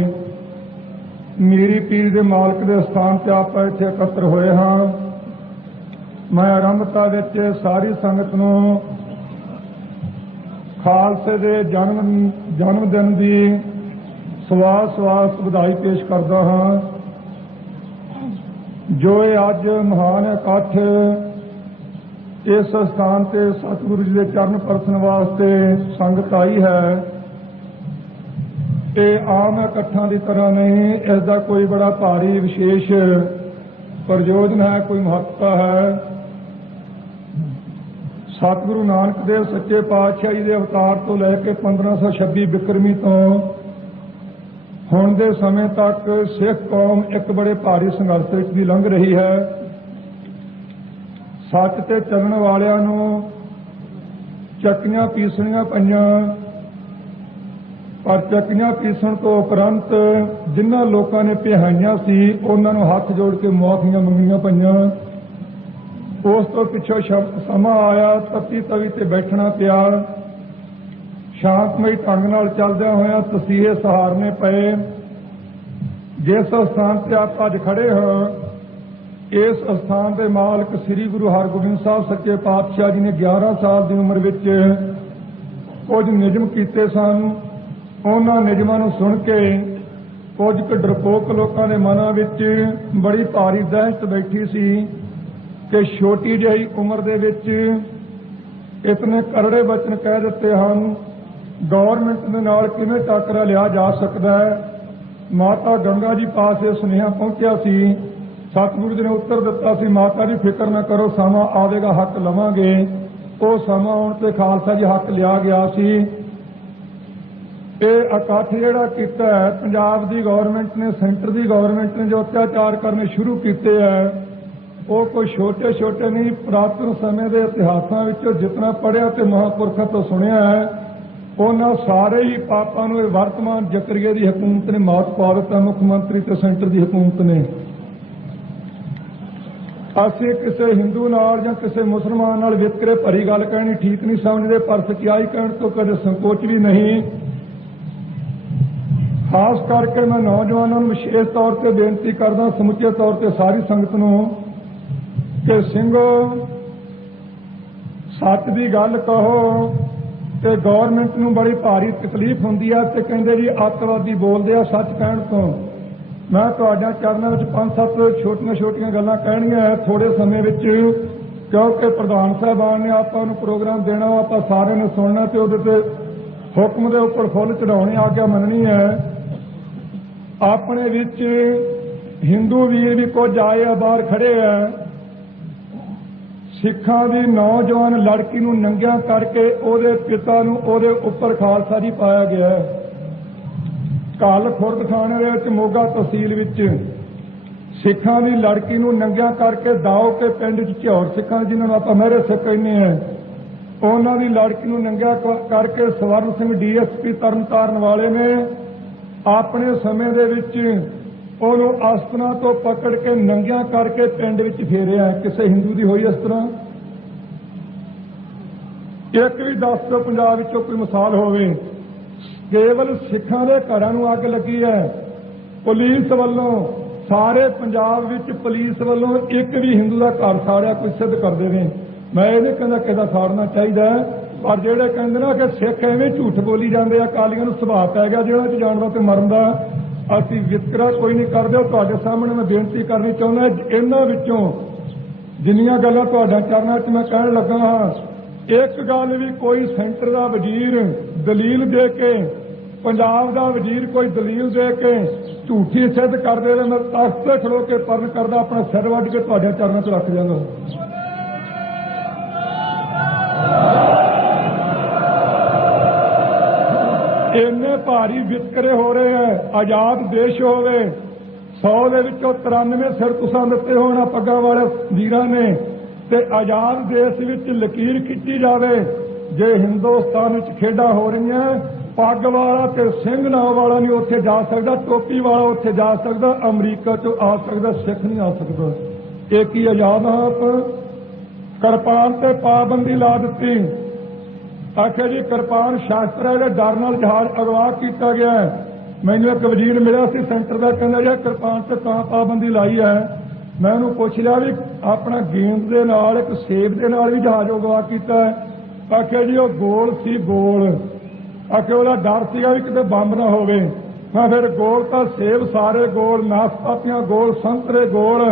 मेरी पीर दे मालक दे स्थान ते आप इत्थे एकत्र होए हाँ। मैं आरंभता विच सारी संगत नूं खालसे दे जन्म दिन दी सवास ਵਧਾਈ पेश करता हाँ। जो अज महान इकट्ठ इस स्थान से सतगुरु जी के चरण परसन वास्ते संगत आई है, ये आम इकट्ठा की तरह नहीं, इसका कोई बड़ा भारी विशेष प्रयोजन है, कोई महत्ता है। सतगुरु नानक देव सच्चे पातशाही के अवतार तो लैके 1526 बिक्रमी तो ਹੁਣ ਦੇ ਸਮੇਂ तक सिख कौम एक बड़े भारी संघर्ष ਵਿੱਚ भी लंघ रही है। सच ते ਚੱਲਣ ਵਾਲਿਆਂ ਨੂੰ ਚੱਕੀਆਂ ਪੀਸਣੀਆਂ ਪਈਆਂ, ਪਰ ਚੱਕੀਆਂ ਪੀਸਣ ਤੋਂ ਉਪਰੰਤ ਜਿਨ੍ਹਾਂ ਲੋਕਾਂ ਨੇ ਪਿਹਾਈਆਂ ਸੀ ਉਹਨਾਂ ਨੂੰ ਹੱਥ ਜੋੜ ਕੇ ਮੁਆਫੀਆਂ ਮੰਗਣੀਆਂ ਪਈਆਂ। ਉਸ ਤੋਂ ਪਿੱਛੋਂ ਸਮਾਂ ਆਇਆ, ਤੱਤੀ ਤਵੀ ਤੇ ਬੈਠਣਾ ਪਿਆ। शांतमई ढंग नाल चलदे होया तसीहे सहारने पए। जिस स्थान से आप अज खड़े हो, इस स्थान के मालक श्री गुरु हरगोबिंद साहब सच्चे पातशाह जी ने 11 साल की उम्र विच कुछ निजम कीते सन। उन्हां निजमां नूं सुन के कुछ क डरपोक लोकां दे मनां विच बड़ी भारी दहशत बैठी सी कि छोटी जिही उम्र दे विच इतने करड़े वचन कह दिते हैं। गौरमेंट के नाल किवें टाकरा लिया जा सकता है। माता गंगा जी पास ये सुनेहा पहुंचा सी, सतगुरु जी ने उत्तर दिता सी, माता जी फिक्र न करो, समा आवेगा, हक लवांगे। वो समा आउण ते खालसा जी हक लिया गया सी। ये इकट्ठ जिहड़ा कीता है पंजाब की गौरमेंट ने, सेंटर की गौरमेंट ने जो अत्याचार करने शुरू किए है, वो कोई छोटे छोटे नहीं। पुरातन समय के इतिहासां विचों जितना पढ़िया तो महापुरखों तो सुनिया है, उन्होंने सारे ही पापां नूं वर्तमान जकरिया की हुकूमत ने मौत पा दिता, मुख्यमंत्री ते सेंटर की हुकूमत ने। असीं किसी हिंदू नाल जां किसी मुसलमान नाल वितकरे भरी गल कहनी ठीक नहीं समझते, पर सच्चाई कहण तो कदे संकोच भी नहीं। खास करके मैं नौजवानों को विशेष तौर पर बेनती करदा, समुचे तौर पर सारी संगत नूं कि ਸਿੰਘੋ सच की गल कहो। ਤੇ गौरमेंट ਨੂੰ बड़ी भारी तकलीफ ਹੁੰਦੀ ਹੈ ਤੇ ਕਹਿੰਦੇ ਜੀ ਅੱਤਵਾਦੀ ਬੋਲਦੇ ਆ ਸੱਚ ਕਹਿਣ ਤੋਂ। ਮੈਂ ਤੁਹਾਡੇ ਚਰਨਾਂ ਵਿੱਚ 5-7 ਛੋਟੀਆਂ ਗੱਲਾਂ ਕਹਿਣੀਆਂ ਹੈ ਥੋੜੇ ਸਮੇਂ ਵਿੱਚ, ਕਿਉਂਕਿ ਪ੍ਰਧਾਨ ਸਾਹਿਬਾਨ ਨੇ ਆਪਾਂ ਨੂੰ ਪ੍ਰੋਗਰਾਮ ਦੇਣਾ, ਆਪਾਂ ਸਾਰਿਆਂ ਨੇ ਸੁਣਨਾ ਤੇ ਉਹਦੇ ਤੇ ਹੁਕਮ ਦੇ ਉੱਪਰ ਫੁੱਲ ਚੜਾਉਣੇ, ਆਗਿਆ ਮੰਨਣੀ ਹੈ। ਆਪਣੇ ਵਿੱਚ ਹਿੰਦੂ ਵੀਰ ਵੀ ਕੁਝ ਆਏ ਆ, ਬਾਹਰ ਖੜੇ ਆ। सिखा की नौजवान लड़की नूं नंगिया करके ਉਹਦੇ पिता नूं ਉਹਦੇ ਉੱਪਰ खालसा जी पाया गया है। कल खुर्द थाने ਦੇ ਵਿੱਚ ਮੋਗਾ तहसील ਵਿੱਚ सिखा की लड़की नूं नंगिया करके दाओ के पिंड च ਝੌਰ सिखा जिन्होंने आप मेरे सिख कहने हैं, उन्हों की लड़की नूं नंगिया करके स्वर्ण सिंह DSP तरनताਰਨ वाले ने अपने समय दे विच ਉਹਨੂੰ ਅਸਤਰਾਂ ਤੋਂ ਪਕੜ ਕੇ ਨੰਗਿਆਂ ਕਰਕੇ ਪਿੰਡ ਵਿੱਚ ਫੇਰਿਆ। ਕਿਸੇ ਹਿੰਦੂ ਦੀ ਹੋਈ ਇਸ ਤਰ੍ਹਾਂ? ਇੱਕ ਵੀ ਦੱਸ ਦਿਓ ਪੰਜਾਬ ਵਿੱਚੋਂ ਕੋਈ ਮਿਸਾਲ ਹੋਵੇ। ਕੇਵਲ ਸਿੱਖਾਂ ਦੇ ਘਰਾਂ ਨੂੰ ਅੱਗ ਲੱਗੀ ਹੈ। ਪੁਲਿਸ ਵੱਲੋਂ ਸਾਰੇ ਪੰਜਾਬ ਵਿੱਚ ਪੁਲਿਸ ਵੱਲੋਂ ਇੱਕ ਵੀ ਹਿੰਦੂ ਦਾ ਘਰ ਸਾੜਿਆ ਕੋਈ ਸਿੱਧ ਕਰਦੇ ਨੇ। मैं ये नहीं कहता किसी साड़ना चाहिए, पर जेडे कहते ना कि सिख एवं झूठ बोली जाते अकालियों को सुभाव पै गया जेलों च जाण दा ते मरन दा। असीं वितकरा कोई नहीं करते। तुहाडे सामने मैं बेनती करनी चाहुंदा, इन्हां विचों जिन्नियां गल्लां तुहाडे चरनां च मैं कहण लगा हाँ, एक गल भी कोई सेंटर का वजीर दलील दे के, पंजाब का वजीर कोई दलील दे के झूठी सिद्ध कर दे, मैं तख्त ते खड़ो के परण करदा अपना सिर वड्ड के तुहाडे चरनां च रख जांगा। इन्ने भारी वितकरे हो रहे हैं। आजाद देश होवे 100 ਦੇ ਵਿੱਚੋਂ 93 सिर तुसां दित्ते होण पग्गां वाले वीरां ने, ते आजाद देश विच लकीर खिੱਚੀ जावे जे हिंदुस्तान विच खेडां हो रही हैं, पग वाला ते सिंह नाम वाला नहीं उत्थे जा सकदा, टोपी वाला उत्थे जा सकदा, अमरीका चों आ सकदा, सिख नहीं आ सकदा। एक ही आजाद आप किरपान ते पाबंदी ला दित्ती। आखिर जी किरपान शास्त्र है, डर नाल जहाज अगवा किया गया है। मैनू एक वजीर मिला सी सेंटर का, कहना जी किरपान से कहाँ पाबंदी लाई है। मैं उन्होंने पूछ लिया भी अपना गेंद के नाल एक सेब के नाल भी जहाज अगवा किया है। आखिर जी वो गोल सी गोल, आखिर वह डर सीगा भी किते बंब ना होवे। मैं फिर गोल तो सेब सारे गोल, नाशपातियां गोल, संतरे गोल,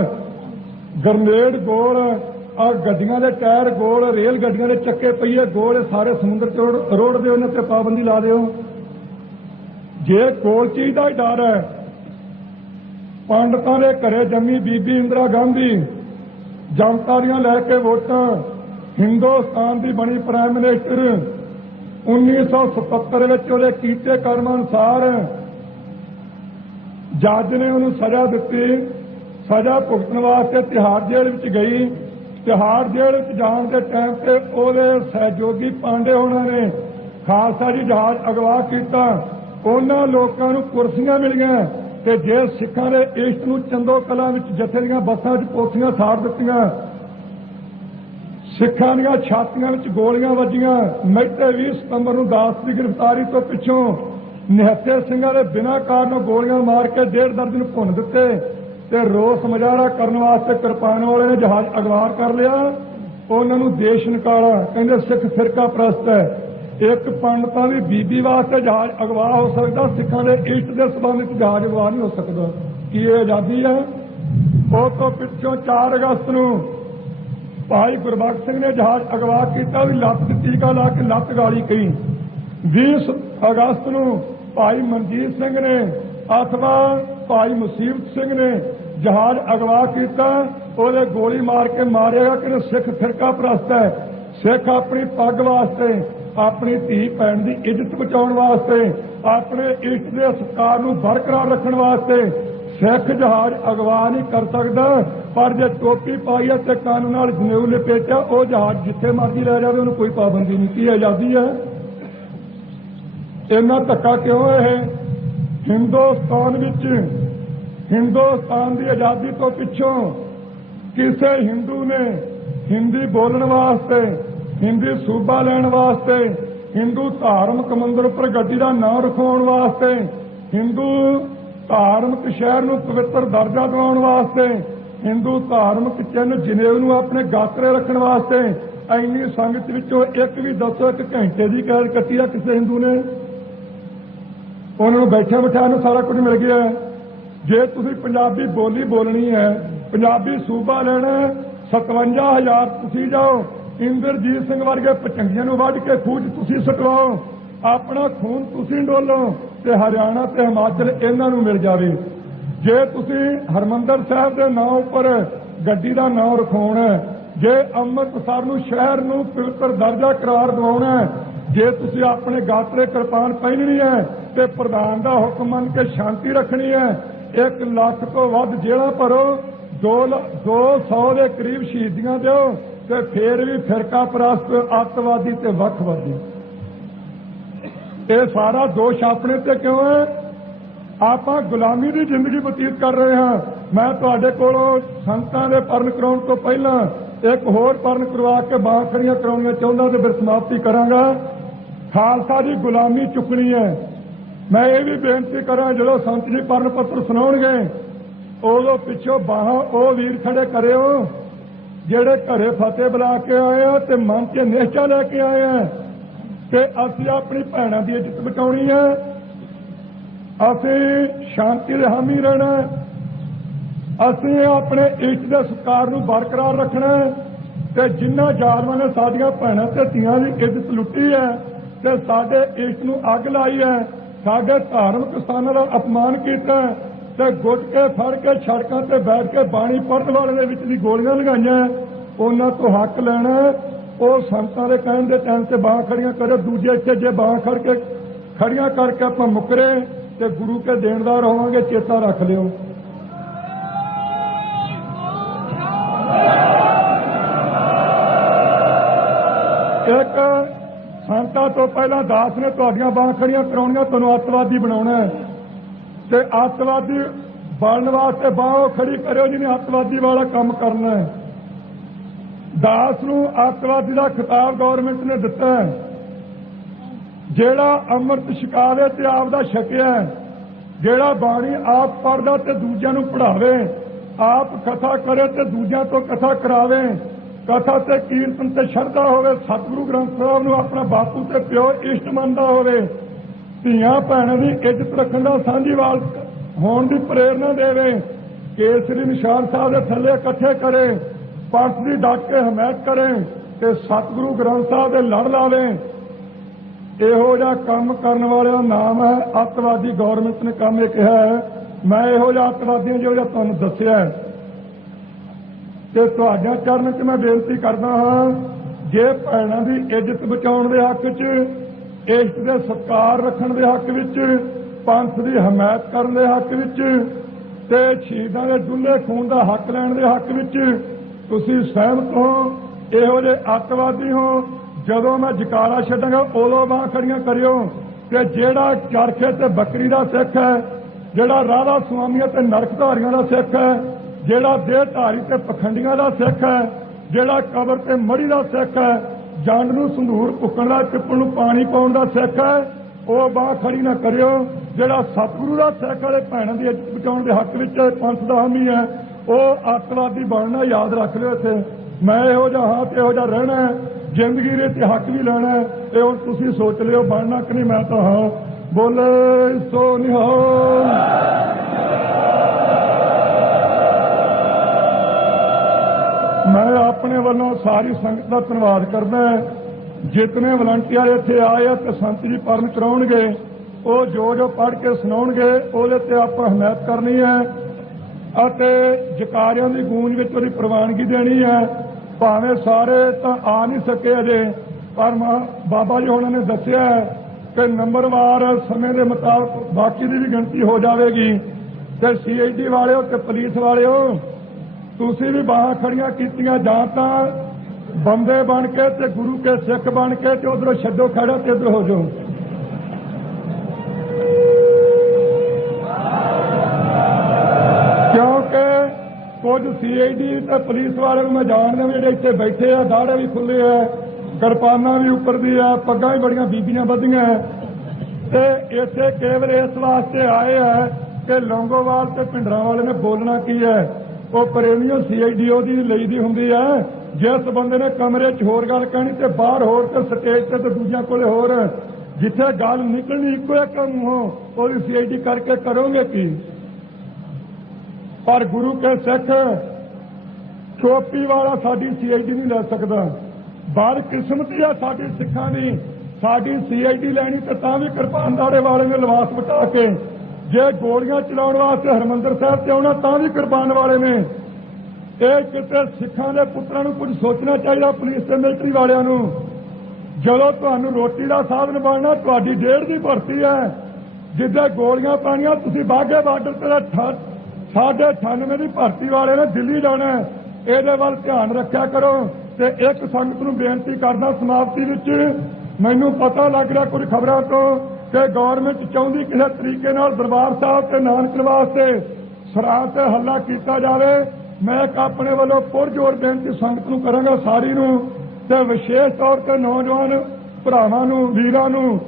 ग्रनेड गोल, और गड्डियां दे टायर गोल, रेल गड्डियां दे चक्के पहिए गोल, सारे समुद्र च रोड़ दे उन्हें ते पाबंदी ला दिओ। जे गोल चीज का ही डर है, पंडितां दे घरे जम्मी बीबी इंदिरा गांधी जनता दियां लैके वोटां हिंदुस्तान की बनी प्राइम मिनिस्टर 1977 में उहदे कीते कर्म अनुसार जज ने उन्होंने सजा दी। सजा भुगतण वास्ते तिहाड़ जेल विच गई। तिहाड़ जेल जाण के टाइम से उहदे सहयोगी पांडे होना ने खालसा जी जहाज अगवा किया। उन्हां लोकां नूं कुर्सियां मिलियां ते जे सिखां दे इष्ट नूं चंदो कलां विच जथे दीआं बसां च पोथियां साड़ दित्तियां, सिखां दीआं छातियां विच गोलियां वजीआं। महीते 20 सितंबर नूं दास की गिरफ्तारी तो पिछों निहत्थे सिंघां दे बिना कारण गोलियां मार के 1.5 दर्जन भुन दित्ते ते रोस मुजाहरा करने वास्ते किरपान वाले ने जहाज अगवा कर लिया। उन्होंने देश निकाला, कहते सिख फिरका प्रस्त है। एक पंडितां दी बीबी वास्ते जहाज अगवा हो सकता, सिखां दे इष्ट के संबंध में जहाज अगवा नहीं हो सकता। की ये आजादी है? उस तो पिछों 4 अगस्त नूं भाई गुरबख्श सिंह ने जहाज अगवा किया, लत्त ते टीका ला के लत्त गाली कही। 20 अगस्त नूं भाई मनजीत सिंह ने अथवा भाई मुसीबत सिंह ने जहाज अगवा किया, उहदे गोली मार के मारेगा कि सिख फिरका प्रस्त है। सिख अपनी पग वास्ते, अपनी धी भैन की इज्जत बचाउण वास्ते, अपने इष्ट के सत्कार नूं बरकरार रखण वास्ते सिख जहाज अगवा नहीं कर सकता। पर जे टोपी पाई है ते कंन नाल जनेऊ लपेटिया, वो जहाज जिथे मर्जी लै जाए, उन्होंने कोई पाबंदी नहीं। की आजादी है? इन्ना धक्का क्यों है? हिंदुस्तान विच हिंदुस्तान की आजादी तो पिछों किसी हिंदू ने हिंदी बोलने वास्ते, हिंदी सूबा लैण वास्ते, हिंदू धार्मिक मंदिर पर गड्डी का नाम रखवाउण वास्ते, हिंदू धार्मिक शहर नूं पवित्र दर्जा दिवाउण वास्ते, हिंदू धार्मिक चिन्ह जनेऊ नूं अपने गात्रे रखण वास्ते इन्नी संगत विचों एक भी दसो एक घंटे की कैद कट्टी है किसी हिंदू ने? उन्होंने बैठे बिठाए सारा कुछ मिल गया है। जे तुसीं पंजाबी बोली बोलनी है, पंजाबी सूबा लेना, 57,000 तुसीं जाओ, इंद्रजीत सिंह वर्गे पचंगियां नूं वढ के खूह च तुसीं सटवाओ, अपना खून तुसीं डोलो ते हरियाणा ते हिमाचल इन्हां नूं मिल जावे। जे तुसीं हरमंदर साहिब दे नाम उपर गड्डी दा नाम रखाउणा है, जे अमृतसर नूं शहर नूं पवित्र दर्जा करार दिवाउणा है, जे तुसीं अपने गात्रे किरपान पहननी है ते प्रधान दा हुक्म मन के शांति रखनी है, 1 लाख तो वध जेलां भरो, 200 के करीब शहीदियां दो, ते फिर भी फिरका परस्त, अतवादी ते वखवादी। ये सारा दोष अपने ते क्यों है? आप गुलामी की जिंदगी बतीत कर रहे हैं। मैं तुहाडे कोलों संतां दे परण कराउण तो पहला एक होर परण करवा के बांह खड़ियां कराउणियां चाहुंदा ते फिर समाप्ति करांगा। खालसा की गुलामी चुकनी है। मैं ये भी बेनती करा, जो संत जी परण पत्र सुनाउणगे उदों पिछों बाहां ओ वीर खड़े करिओ ਜਿਹੜੇ ਘਰੇ ਫਤਿਹ ਬੁਲਾ ਕੇ ਆਏ ਆ ਤੇ ਮਨ 'ਚ ਨਿਸ਼ਚਾ ਲੈ ਕੇ ਆਏ ਆ ਕਿ ਅਸੀਂ ਆਪਣੀ ਭੈਣਾਂ ਦੀ ਇੱਜ਼ਤ ਬਚਾਉਣੀ ਹੈ, ਅਸੀਂ ਸ਼ਾਂਤੀ ਦੇ ਹਾਮੀ ਰਹਿਣਾ, ਅਸੀਂ ਆਪਣੇ ਇਸ਼ਟ ਦੇ ਸਤਿਕਾਰ ਨੂੰ ਬਰਕਰਾਰ ਰੱਖਣਾ ਤੇ ਜਿਨ੍ਹਾਂ ਜ਼ਾਲਮਾਂ ਨੇ ਸਾਡੀਆਂ ਭੈਣਾਂ ਤੇ ਧੀਆਂ ਦੀ ਇੱਜ਼ਤ ਲੁੱਟੀ ਹੈ ਤੇ ਸਾਡੇ ਇਸ਼ਟ ਨੂੰ ਅੱਗ ਲਾਈ ਹੈ, ਸਾਡੇ ਧਾਰਮਿਕ ਸਥਾਨਾਂ ਦਾ ਅਪਮਾਨ ਕੀਤਾ ਤੇ ਗੁੱਟ ਕੇ ਫੜ ਕੇ ਸੜਕਾਂ ਤੇ ਬੈਠ ਕੇ ਬਾਣੀ ਪੜ੍ਹਨ ਵਾਲੇ ਦੇ ਵਿੱਚ ਦੀ ਗੋਲੀਆਂ ਲਗਾਈਆਂ, ਉਹਨਾਂ ਤੋਂ ਹੱਕ ਲੈਣਾ। ਉਹ ਸੰਤਾਂ ਦੇ ਕਹਿਣ ਦੇ ਟਾਈਮ ਤੇ ਬਾਹਾਂ ਖੜੀਆਂ ਕਰੇ, ਦੂਜੇ ਇੱਥੇ ਜੇ ਬਾਹਾਂ ਖੜ ਕੇ ਖੜੀਆਂ ਕਰਕੇ ਆਪਾਂ ਮੁਕਰੇ ਤੇ ਗੁਰੂ ਕੇ ਦੇਣਦਾਰ ਹੋਵਾਂਗੇ, ਚੇਤਾ ਰੱਖ ਲਿਓ। ਇੱਕ ਸੰਤਾਂ ਤੋਂ ਪਹਿਲਾਂ ਦਾਸ ਨੇ ਤੁਹਾਡੀਆਂ ਬਾਹਾਂ ਖੜੀਆਂ ਕਰਾਉਣੀਆਂ, ਤੁਹਾਨੂੰ ਅੱਤਵਾਦੀ ਬਣਾਉਣਾ ਹੈ ਤੇ ਅੱਤਵਾਦੀ ਬਣਨ ਵਾਸਤੇ ਬਾਹ ਖੜੀ ਕਰਿਓ ਜਿਹਨੇ ਅੱਤਵਾਦੀ ਵਾਲਾ ਕੰਮ ਕਰਨਾ ਹੈ। ਦਾਸ ਨੂੰ ਅੱਤਵਾਦੀ ਦਾ ਖਿਤਾਬ ਗੌਰਮੈਂਟ ਨੇ ਦਿੱਤਾ ਹੈ, ਜਿਹੜਾ ਅੰਮ੍ਰਿਤ ਛਕਾਵੇ ਤੇ ਆਪ ਦਾ ਛਕਿਆ, ਜਿਹੜਾ ਬਾਣੀ ਆਪ ਪੜ੍ਹਦਾ ਤੇ ਦੂਜਿਆਂ ਨੂੰ ਪੜ੍ਹਾਵੇ, ਆਪ ਕਥਾ ਕਰੇ ਤੇ ਦੂਜਿਆਂ ਤੋਂ ਕਥਾ ਕਰਾਵੇ, ਕਥਾ ਤੇ ਕੀਰਤਨ ਤੇ ਸ਼ਰਧਾ ਹੋਵੇ, ਸਤਿਗੁਰੂ ਗ੍ਰੰਥ ਸਾਹਿਬ ਨੂੰ ਆਪਣਾ ਬਾਪੂ ਤੇ ਪਿਓ ਇਸ਼ਟ ਮੰਨਦਾ ਹੋਵੇ, ਧੀਆਂ ਭੈਣਾਂ ਦੀ ਇੱਜ਼ਤ ਰੱਖਣ ਦਾ ਸਾਂਝੀਵਾਲ ਹੋਣ ਦੀ ਪ੍ਰੇਰਨਾ ਦੇਵੇ, ਕੇਸਰੀ ਨਿਸ਼ਾਨ ਸਾਹਿਬ ਦੇ ਥੱਲੇ ਇਕੱਠੇ ਕਰੇ, ਪੰਥ ਦੀ ਡਟ ਕੇ ਹਮਾਇਤ ਕਰੇ ਤੇ ਸਤਿਗੁਰੂ ਗ੍ਰੰਥ ਸਾਹਿਬ ਦੇ ਲੜ ਲਾਵੇ। ਇਹੋ ਜਿਹਾ ਕੰਮ ਕਰਨ ਵਾਲਿਆਂ ਦਾ ਨਾਮ ਹੈ ਅੱਤਵਾਦੀ। ਗੌਰਮੈਂਟ ਨੇ ਕੰਮ ਇਹ ਕਿਹਾ ਹੈ, ਮੈਂ ਇਹੋ ਜਿਹਾ ਅੱਤਵਾਦੀਆਂ ਜੋ ਜਿਹਾ ਤੁਹਾਨੂੰ ਦੱਸਿਆ ਤੇ ਤੁਹਾਡੇ ਚਰਨ 'ਚ ਮੈਂ ਬੇਨਤੀ ਕਰਦਾ ਹਾਂ, ਜੇ ਭੈਣਾਂ ਦੀ ਇੱਜ਼ਤ ਬਚਾਉਣ ਦੇ ਹੱਕ 'ਚ, ਇਸ਼ਟ ਦੇ ਸਤਿਕਾਰ ਰੱਖਣ ਦੇ ਹੱਕ ਵਿੱਚ, ਪੰਥ ਦੀ ਹਮਾਇਤ ਕਰਨ ਦੇ ਹੱਕ ਵਿੱਚ ਤੇ ਸ਼ਹੀਦਾਂ ਦੇ ਡੁੱਲੇ ਖੂਨ ਦਾ ਹੱਕ ਲੈਣ ਦੇ ਹੱਕ ਵਿੱਚ ਤੁਸੀਂ ਸਹਿਮਤ ਹੋ, ਇਹੋ ਜਿਹੇ ਅੱਤਵਾਦੀ ਹੋ, ਜਦੋਂ ਮੈਂ ਜਕਾਰਾ ਛੱਡਾਂਗਾ ਉਦੋਂ ਬਾਹਾਂ ਖੜੀਆਂ ਕਰਿਓ ਕਿ ਜਿਹੜਾ ਚਰਖੇ ਤੇ ਬੱਕਰੀ ਦਾ ਸਿੱਖ ਹੈ, ਜਿਹੜਾ ਰਾਧਾ ਸੁਆਮੀਆਂ ਤੇ ਨਰਕਧਾਰੀਆਂ ਦਾ ਸਿੱਖ ਹੈ, ਜਿਹੜਾ ਦੇਹ ਧਾਰੀ ਤੇ ਪਖੰਡੀਆਂ ਦਾ ਸਿੱਖ ਹੈ, ਜਿਹੜਾ ਕਬਰ ਤੇ ਮੜੀ ਦਾ ਸਿੱਖ ਹੈ, ਜੰਡ ਨੂੰ ਸੰਧੂਰ ਭੁੱਕਣ ਦਾ, ਪਿੱਪਲ ਨੂੰ ਪਾਣੀ ਪਾਉਣ ਦਾ ਸਿੱਖ ਹੈ, ਉਹ ਬਾਹ ਖੜੀ ਨਾ ਕਰਿਓ। ਜਿਹੜਾ ਸਤਿਗੁਰੂ ਦਾ ਸਿੱਖ ਵਾਲੇ ਭੈਣਾਂ ਦੀ ਇੱਜ਼ਤ ਬਚਾਉਣ ਦੇ ਹੱਕ ਵਿੱਚ ਪੰਥ ਦਾ ਹਾਮੀ ਹੈ, ਉਹ ਅੱਤਵਾਦੀ ਬਣਨਾ। ਯਾਦ ਰੱਖ ਲਿਓ ਇੱਥੇ, ਮੈਂ ਇਹੋ ਜਿਹਾ ਹਾਂ ਤੇ ਇਹੋ ਜਿਹਾ ਰਹਿਣਾ, ਜ਼ਿੰਦਗੀ ਦੇ ਤੇ ਹੱਕ ਵੀ ਲੈਣਾ। ਇਹ ਹੁਣ ਤੁਸੀਂ ਸੋਚ ਲਿਓ ਬਣਨਾ ਕਿ ਨਹੀਂ। ਮੈਂ ਤਾਂ ਹਾਂ, ਬੋਲੇ ਸੋ ਨਿਹਾਲ। ਮੈਂ ਆਪਣੇ ਵੱਲੋਂ ਸਾਰੀ ਸੰਗਤ ਦਾ ਧੰਨਵਾਦ ਕਰਦਾ। ਜਿਤਨੇ ਵਲੰਟੀਅਰ ਇੱਥੇ ਆਏ ਆ ਤੇ ਸੰਤ ਜੀ ਪੜ੍ਹਨ ਕਰਾਉਣਗੇ, ਉਹ ਜੋ ਪੜ੍ਹ ਕੇ ਸੁਣਾਉਣਗੇ ਉਹਦੇ ਤੇ ਆਪਾਂ ਹਮਾਇਤ ਕਰਨੀ ਹੈ ਅਤੇ ਜਕਾਰਿਆਂ ਦੀ ਗੂੰਜ ਵਿੱਚ ਉਹਦੀ ਪ੍ਰਵਾਨਗੀ ਦੇਣੀ ਹੈ। ਭਾਵੇਂ ਸਾਰੇ ਤਾਂ ਆ ਨਹੀਂ ਸਕੇ ਅਜੇ, ਪਰ ਬਾਬਾ ਜੀ ਉਹਨਾਂ ਨੇ ਦੱਸਿਆ ਕਿ ਨੰਬਰਵਾਰ ਸਮੇਂ ਦੇ ਮੁਤਾਬਕ ਬਾਕੀ ਦੀ ਵੀ ਗਿਣਤੀ ਹੋ ਜਾਵੇਗੀ। ਤੇ CID ਵਾਲਿਓ ਤੇ ਪੁਲਿਸ ਵਾਲਿਓ, ਤੁਸੀਂ ਵੀ ਬਾਹਾਂ ਖੜੀਆਂ ਕੀਤੀਆਂ, ਜਾਂ ਤਾਂ ਬੰਦੇ ਬਣ ਕੇ ਤੇ ਗੁਰੂ ਕੇ ਸਿੱਖ ਬਣ ਕੇ ਤੇ ਉਧਰੋਂ ਛੱਡੋ ਖੜਾ ਤੇ ਇੱਧਰ ਹੋ ਜਾਓ। ਕਿਉਂਕਿ ਕੁਝ CID ਤੇ ਪੁਲਿਸ ਵਾਲੇ ਨੂੰ ਮੈਂ ਜਾਣਦਾ, ਜਿਹੜੇ ਇੱਥੇ ਬੈਠੇ ਆ, ਦਾੜੇ ਵੀ ਖੁੱਲੇ ਆ, ਕਿਰਪਾਨਾਂ ਵੀ ਉੱਪਰ ਦੀ ਆ, ਪੱਗਾਂ ਵੀ ਬੜੀਆਂ ਬੀਬੀਆਂ ਬੱਧੀਆਂ, ਤੇ ਇੱਥੇ ਕੇਵਲ ਇਸ ਵਾਸਤੇ ਆਏ ਆ ਕਿ ਲੌਂਗੋਵਾਲ ਤੇ ਭਿੰਡਰਾਂ ਵਾਲੇ ਨੇ ਬੋਲਣਾ ਕੀ ਹੈ। ਉਹ ਪ੍ਰੇਮੀਓ CID ਉਹਦੀ ਲਈ ਦੀ ਹੁੰਦੀ ਹੈ। ਜਿਸ ਬੰਦੇ ਨੇ ਕਮਰੇ 'ਚ ਹੋਰ ਗੱਲ ਕਹਿਣੀ ਤੇ ਬਾਹਰ ਹੋਰ ਤੇ ਸਟੇਜ ਤੇ ਦੂਜਿਆਂ ਕੋਲੇ ਹੋਰ, ਜਿੱਥੇ ਗੱਲ ਨਿਕਲਣੀ ਇੱਕੋ ਇੱਕ ਮੂੰਹੋਂ, ਉਹਦੀ CID ਕਰਕੇ ਕਰੋਗੇ ਕੀ। ਪਰ ਗੁਰੂ ਕੇ ਸਿੱਖ ਚੋਪੀ ਵਾਲਾ ਸਾਡੀ CID ਨਹੀਂ ਲੈ ਸਕਦਾ। ਬਦਕਿਸਮਤੀ ਆ ਸਾਡੀ ਸਿੱਖਾਂ ਦੀ, ਸਾਡੀ CID ਲੈਣੀ ਤੇ ਤਾਂ ਵੀ ਕਿਰਪਾਨ ਦਾੜੇ ਵਾਲੇ ਨੇ ਲਿਬਾਸ ਬਟਾ ਕੇ, ਜੇ ਗੋਲੀਆਂ ਚਲਾਉਣ ਵਾਸਤੇ ਹਰਿਮੰਦਰ ਸਾਹਿਬ ਤੇ ਆਉਣਾ ਤਾਂ ਵੀ ਕਿਰਪਾਨ ਵਾਲੇ ਨੇ। ਇਹ ਕਿਤੇ ਸਿੱਖਾਂ ਦੇ ਪੁੱਤਰਾਂ ਨੂੰ ਕੁਝ ਸੋਚਣਾ ਚਾਹੀਦਾ, ਪੁਲਿਸ ਤੇ ਮਿਲਟਰੀ ਵਾਲਿਆਂ ਨੂੰ। ਜਦੋਂ ਤੁਹਾਨੂੰ ਰੋਟੀ ਦਾ ਸਾਧਨ ਬਣਨਾ, ਤੁਹਾਡੀ ਡੇਢ ਦੀ ਭਰਤੀ ਹੈ, ਜਿੱਦਾਂ ਗੋਲੀਆਂ ਪਾਣੀਆਂ, ਤੁਸੀਂ ਬਾਘੇ ਬਾਰਡਰ ਤੇ 98 ਦੀ ਭਰਤੀ ਵਾਲੇ ਨੇ ਦਿੱਲੀ ਜਾਣਾ। ਇਹਦੇ ਵੱਲ ਧਿਆਨ ਰੱਖਿਆ ਕਰੋ। ਤੇ ਇੱਕ ਸੰਗਤ ਨੂੰ ਬੇਨਤੀ ਕਰਦਾ ਸਮਾਪਤੀ ਵਿੱਚ, ਮੈਨੂੰ ਪਤਾ ਲੱਗ ਰਿਹਾ ਕੁਝ ਖਬਰਾਂ ਤੋਂ ਕਿ ਗੌਰਮੈਂਟ ਚਾਹੁੰਦੀ ਕਿਸੇ ਤਰੀਕੇ ਨਾਲ ਦਰਬਾਰ ਸਾਹਿਬ ਤੇ ਨਾਨਕ ਨਿਵਾਸ ਤੇ ਸਰਾਂ ਤੇ ਹੱਲਾ ਕੀਤਾ ਜਾਵੇ। ਮੈਂ ਇੱਕ ਆਪਣੇ ਵੱਲੋਂ ਪੁਰਜੋਰ ਬੇਨਤੀ ਸੰਗਤ ਨੂੰ ਕਰਾਂਗਾ, ਸਾਰੀ ਨੂੰ, ਤੇ ਵਿਸ਼ੇਸ਼ ਤੌਰ ਤੇ ਨੌਜਵਾਨ ਭਰਾਵਾਂ ਨੂੰ, ਵੀਰਾਂ ਨੂੰ,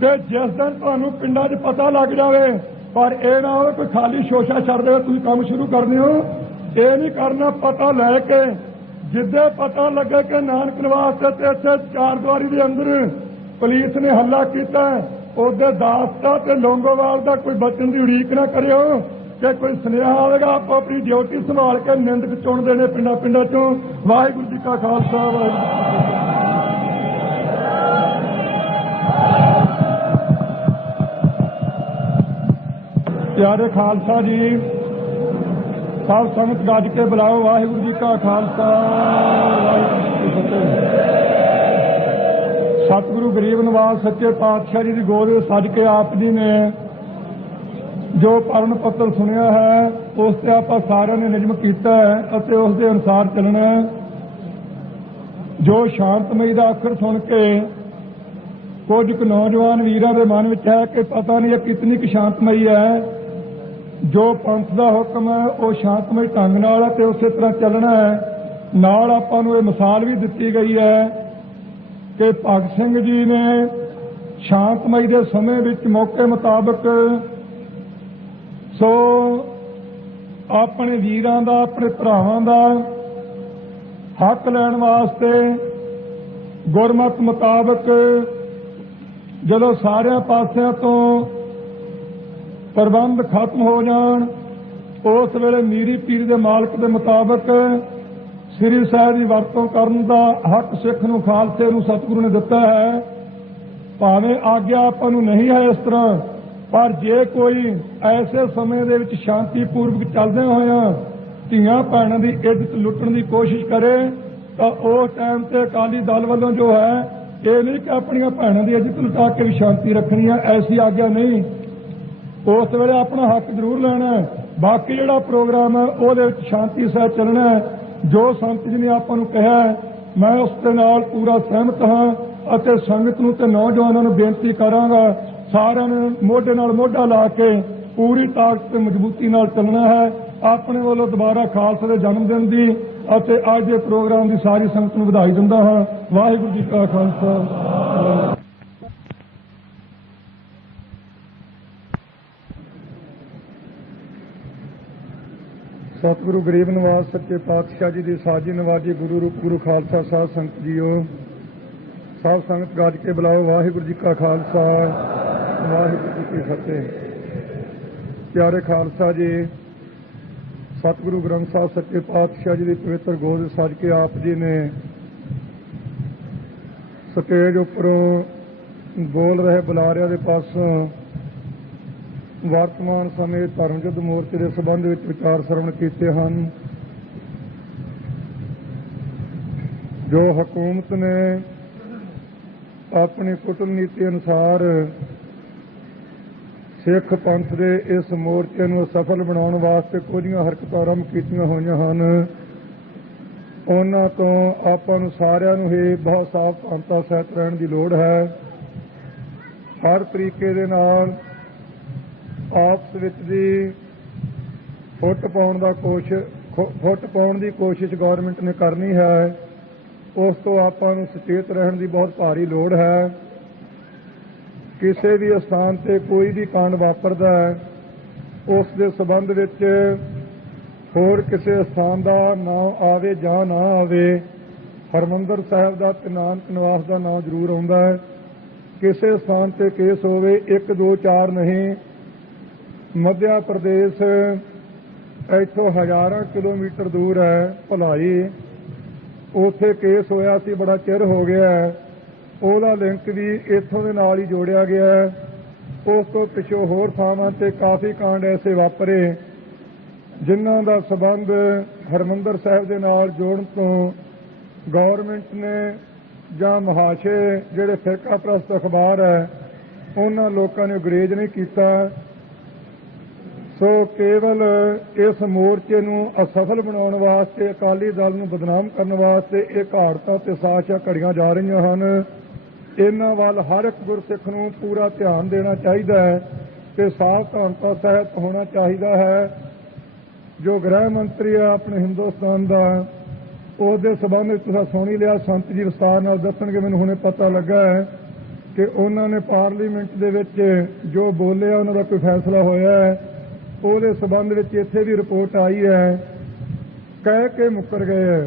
ਕਿ ਜਿਸ ਦਿਨ ਤੁਹਾਨੂੰ ਪਿੰਡਾਂ 'ਚ ਪਤਾ ਲੱਗ ਜਾਵੇ, ਪਰ ਇਹ ਨਾ ਹੋਵੇ ਕੋਈ ਖਾਲੀ ਸ਼ੋਸ਼ਾ ਛੱਡ ਦੇਵੇ, ਤੁਸੀਂ ਕੰਮ ਸ਼ੁਰੂ ਕਰਦੇ ਹੋ। ਇਹ ਨਹੀਂ ਕਰਨਾ, ਪਤਾ ਲੈ ਕੇ जिद्दे पता लगे कि नानक निवास ते इत्थे चारदुआरी दे अंदर पुलिस ने हल्ला किया, उहदे दासता ते लोंगोवाल दा कोई बचन की उड़ीक ना करियो कि कोई सुनेहा आवेगा। आप अपनी ड्यूटी संभाल के निंदक चुन देने पिंडा पिंडा चों। वाहिगुरू जी का खालसा, प्यारे खालसा जी, सब संगत गज के बुलाओ। वाहिगुरू जी का खालसा, वाहिगुरू जी की फतेह। सतगुरु गरीब नवाज सच्चे पातशाह जी की गोद सज के आप जी ने जो परण पत्र सुनिया है उस ते आप सारे ने निजम किया है और उस दे अनुसार चलना है। जो शांतमई का अखर सुन के कुछ नौजवान वीरों के मन में है कि पता नहीं है कितनी कि शांतमई है, जो पंथ का हुक्म है वो शांतमई ढंग नाल है उस तरह चलना है। नाल आपां नूं ये मिसाल भी दी गई है कि भगत सिंह जी ने शांतमई के समय विच मौके मुताबक सो अपने वीरां दा अपने भरावां दा हक लैण वास्ते गुरमत मुताबक जदों सारे पासियां तो प्रबंध खत्म हो जाण उस वेले मीरी पीर दे मालक दे मुताबक श्री ਸਾਹਿਬ ਦੀ ਵਰਤੋਂ ਕਰਨ ਦਾ हक सिख ਨੂੰ खालसे ਨੂੰ सतगुरु ने दिता है। भावें आग्या आपां नूं नहीं है इस तरह, पर जे कोई ऐसे समय दे विच शांतिपूर्वक चलदे होया धीआं भैणां दी इज्जत लुट्टण दी कोशिश करे तो उस टाइम ते अकाली दल वालों जो है ये नहीं कि अपनी भैणां दी इज्जत लुटा के भी शांति रखनी है, ऐसी आग्या नहीं। उस वेले अपना हक जरूर लेना है। बाकी जिहड़ा प्रोग्राम है उहदे विच शांति सह चलना है। जो संत जी ने आपां नूं कहा मैं उस दे नाल पूरा सहमत हाँ अते संगत नूं ते नौजवानों नूं बेनती करांगा सारिआं नूं मोढे नाल मोढा ला के पूरी ताकत ते मजबूती नाल चलना है। अपने वालों दोबारा खालसे दे जन्मदिन दी अते अज दे प्रोग्राम दी सारी संगत नूं ਵਧਾਈ दिंदा हाँ। वाहिगुरू जी का खालसा। सतगुरु गरीब नवाज सच्चे पातशाह जी की साजी नवाजी गुरु रूप गुरु खालसा साध संगत जीओ, सब संगत गज के बुलाओ। वाहिगुरू जी का खालसा, वाहिगुरू जी की फतेह। प्यारे खालसा जी, सतगुरु ग्रंथ साहब सच्चे पातशाह जी की पवित्र गोद सज के आप जी ने स्टेज उपरों बोल रहे बुलारिया के पासों वर्तमान समय धर्म युद्ध मोर्चे के संबंध में विचार श्रवण किए हैं। जो हुकूमत ने अपनी कुटनीति अनुसार सिख पंथ के इस मोर्चे को सफल बनाने वास्ते कुछ हरकत आरंभ कीतियां हुई हैं, उन्हां तो आपां नूं सारिआं नूं ही बहुत सावधानता सहित रहण की लोड़ है। हर तरीके दे नाल आपस विच दी फुट पाउण दी कोशिश गौरमेंट ने करनी है। उस तो आपां नूं सचेत रहण की बहुत भारी लोड़ है। किसी भी स्थान से कोई भी कांड वापरदा है उस दे संबंध विच होर किसी स्थान का नाम आवे जां ना आवे, हरमंदर साहिब का ते नानक निवास का नाम जरूर आउंदा है। किसी स्थान से केस होवे 1 2 4 नहीं, मध्य प्रदेश इथों हज़ारां किलोमीटर दूर है भलाई, उत्थे केस होया सी बड़ा चिर हो गया है, ਉਹਦਾ लिंक भी इथों के नाल ही जोड़िया गया है। उस तो पिछों होर थावां ते काफ़ी कांड ऐसे वापरे जिन्हां दा संबंध हरमंदर साहिब दे नाल जोड़न तो गौरमेंट ने जां महाशे जिहड़े फिरका प्रस्त अखबार है उन्हां लोकां ने गुरेज नहीं कीता। सो केवल इस मोर्चे नूं असफल बनाउण वास्ते अकाली दल नूं बदनाम करन वास्ते ये घाड़तां ते साजिशां घड़ियां जा रहीआं हन। इन्हां वल हर एक गुरसिख नूं पूरा ध्यान देना चाहिए है कि सावधानता सहित होना चाहिए है। जो गृह मंत्री है अपने हिंदुस्तान का उसके संबंध में तुसीं सुन ही लिया, संत जी विस्तार नाल दस्सणगे। मैनूं हुणे पता लगा है कि उन्होंने पार्लीमेंट दे विच जो बोलिया उन्हां दा कोई फैसला होया है, उसदे संबंध में इत्थे भी रिपोर्ट आई है, कह के मुकर गए है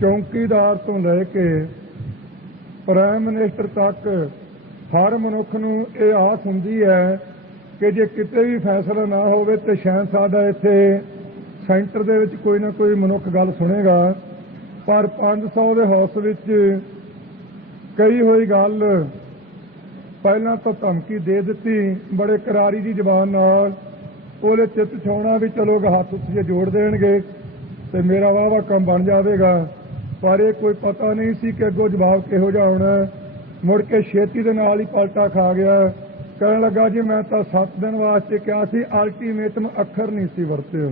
ਚੌਂਕੀਦਾਰ ਤੋਂ ਲੈ ਕੇ ਪ੍ਰਾਈਮ ਮਿਨਿਸਟਰ ਤੱਕ ਹਰ ਮਨੁੱਖ ਨੂੰ ਇਹ ਆਸ ਹੁੰਦੀ ਹੈ ਕਿ ਜੇ ਕਿਤੇ ਵੀ ਫੈਸਲਾ ਨਾ ਹੋਵੇ ਤੇ ਸ਼ਾਇਦ ਸਾਡਾ ਇੱਥੇ ਸੈਂਟਰ ਦੇ ਵਿੱਚ ਕੋਈ ਨਾ ਕੋਈ ਮਨੁੱਖ ਗੱਲ ਸੁਣੇਗਾ। ਪਰ 500 ਦੇ ਹਾਊਸ ਵਿੱਚ ਕਹੀ ਹੋਈ ਗੱਲ ਪਹਿਲਾਂ ਤਾਂ ਧਮਕੀ ਦੇ ਦਿੱਤੀ ਬੜੇ ਕਰਾਰੀ ਦੀ ਜ਼ਬਾਨ ਨਾਲ, ਉਹਦੇ ਚਿੱਤ ਛਾਉਣਾ ਵੀ ਚਲੋ ਹੱਥ ਉੱਤੇ ਜੋੜ ਦੇਣਗੇ ਤੇ ਮੇਰਾ ਵਾਹਵਾ ਕੰਮ ਬਣ ਜਾਵੇਗਾ। ਪਰ ਇਹ ਕੋਈ ਪਤਾ ਨਹੀਂ ਸੀ ਕਿ ਅੱਗੋਂ ਜਵਾਬ ਕਿਹੋ ਜਿਹਾ ਆਉਣਾ। ਮੁੜ ਕੇ ਛੇਤੀ ਦੇ ਨਾਲ ਹੀ ਪਲਟਾ ਖਾ ਗਿਆ। ਕਹਿਣ ਲੱਗਾ ਜੀ ਮੈਂ ਤਾਂ 7 ਦਿਨ ਵਾਸਤੇ ਕਿਹਾ ਸੀ, ਅਲਟੀਮੇਟਮ ਅੱਖਰ ਨਹੀਂ ਸੀ ਵਰਤਿਆ,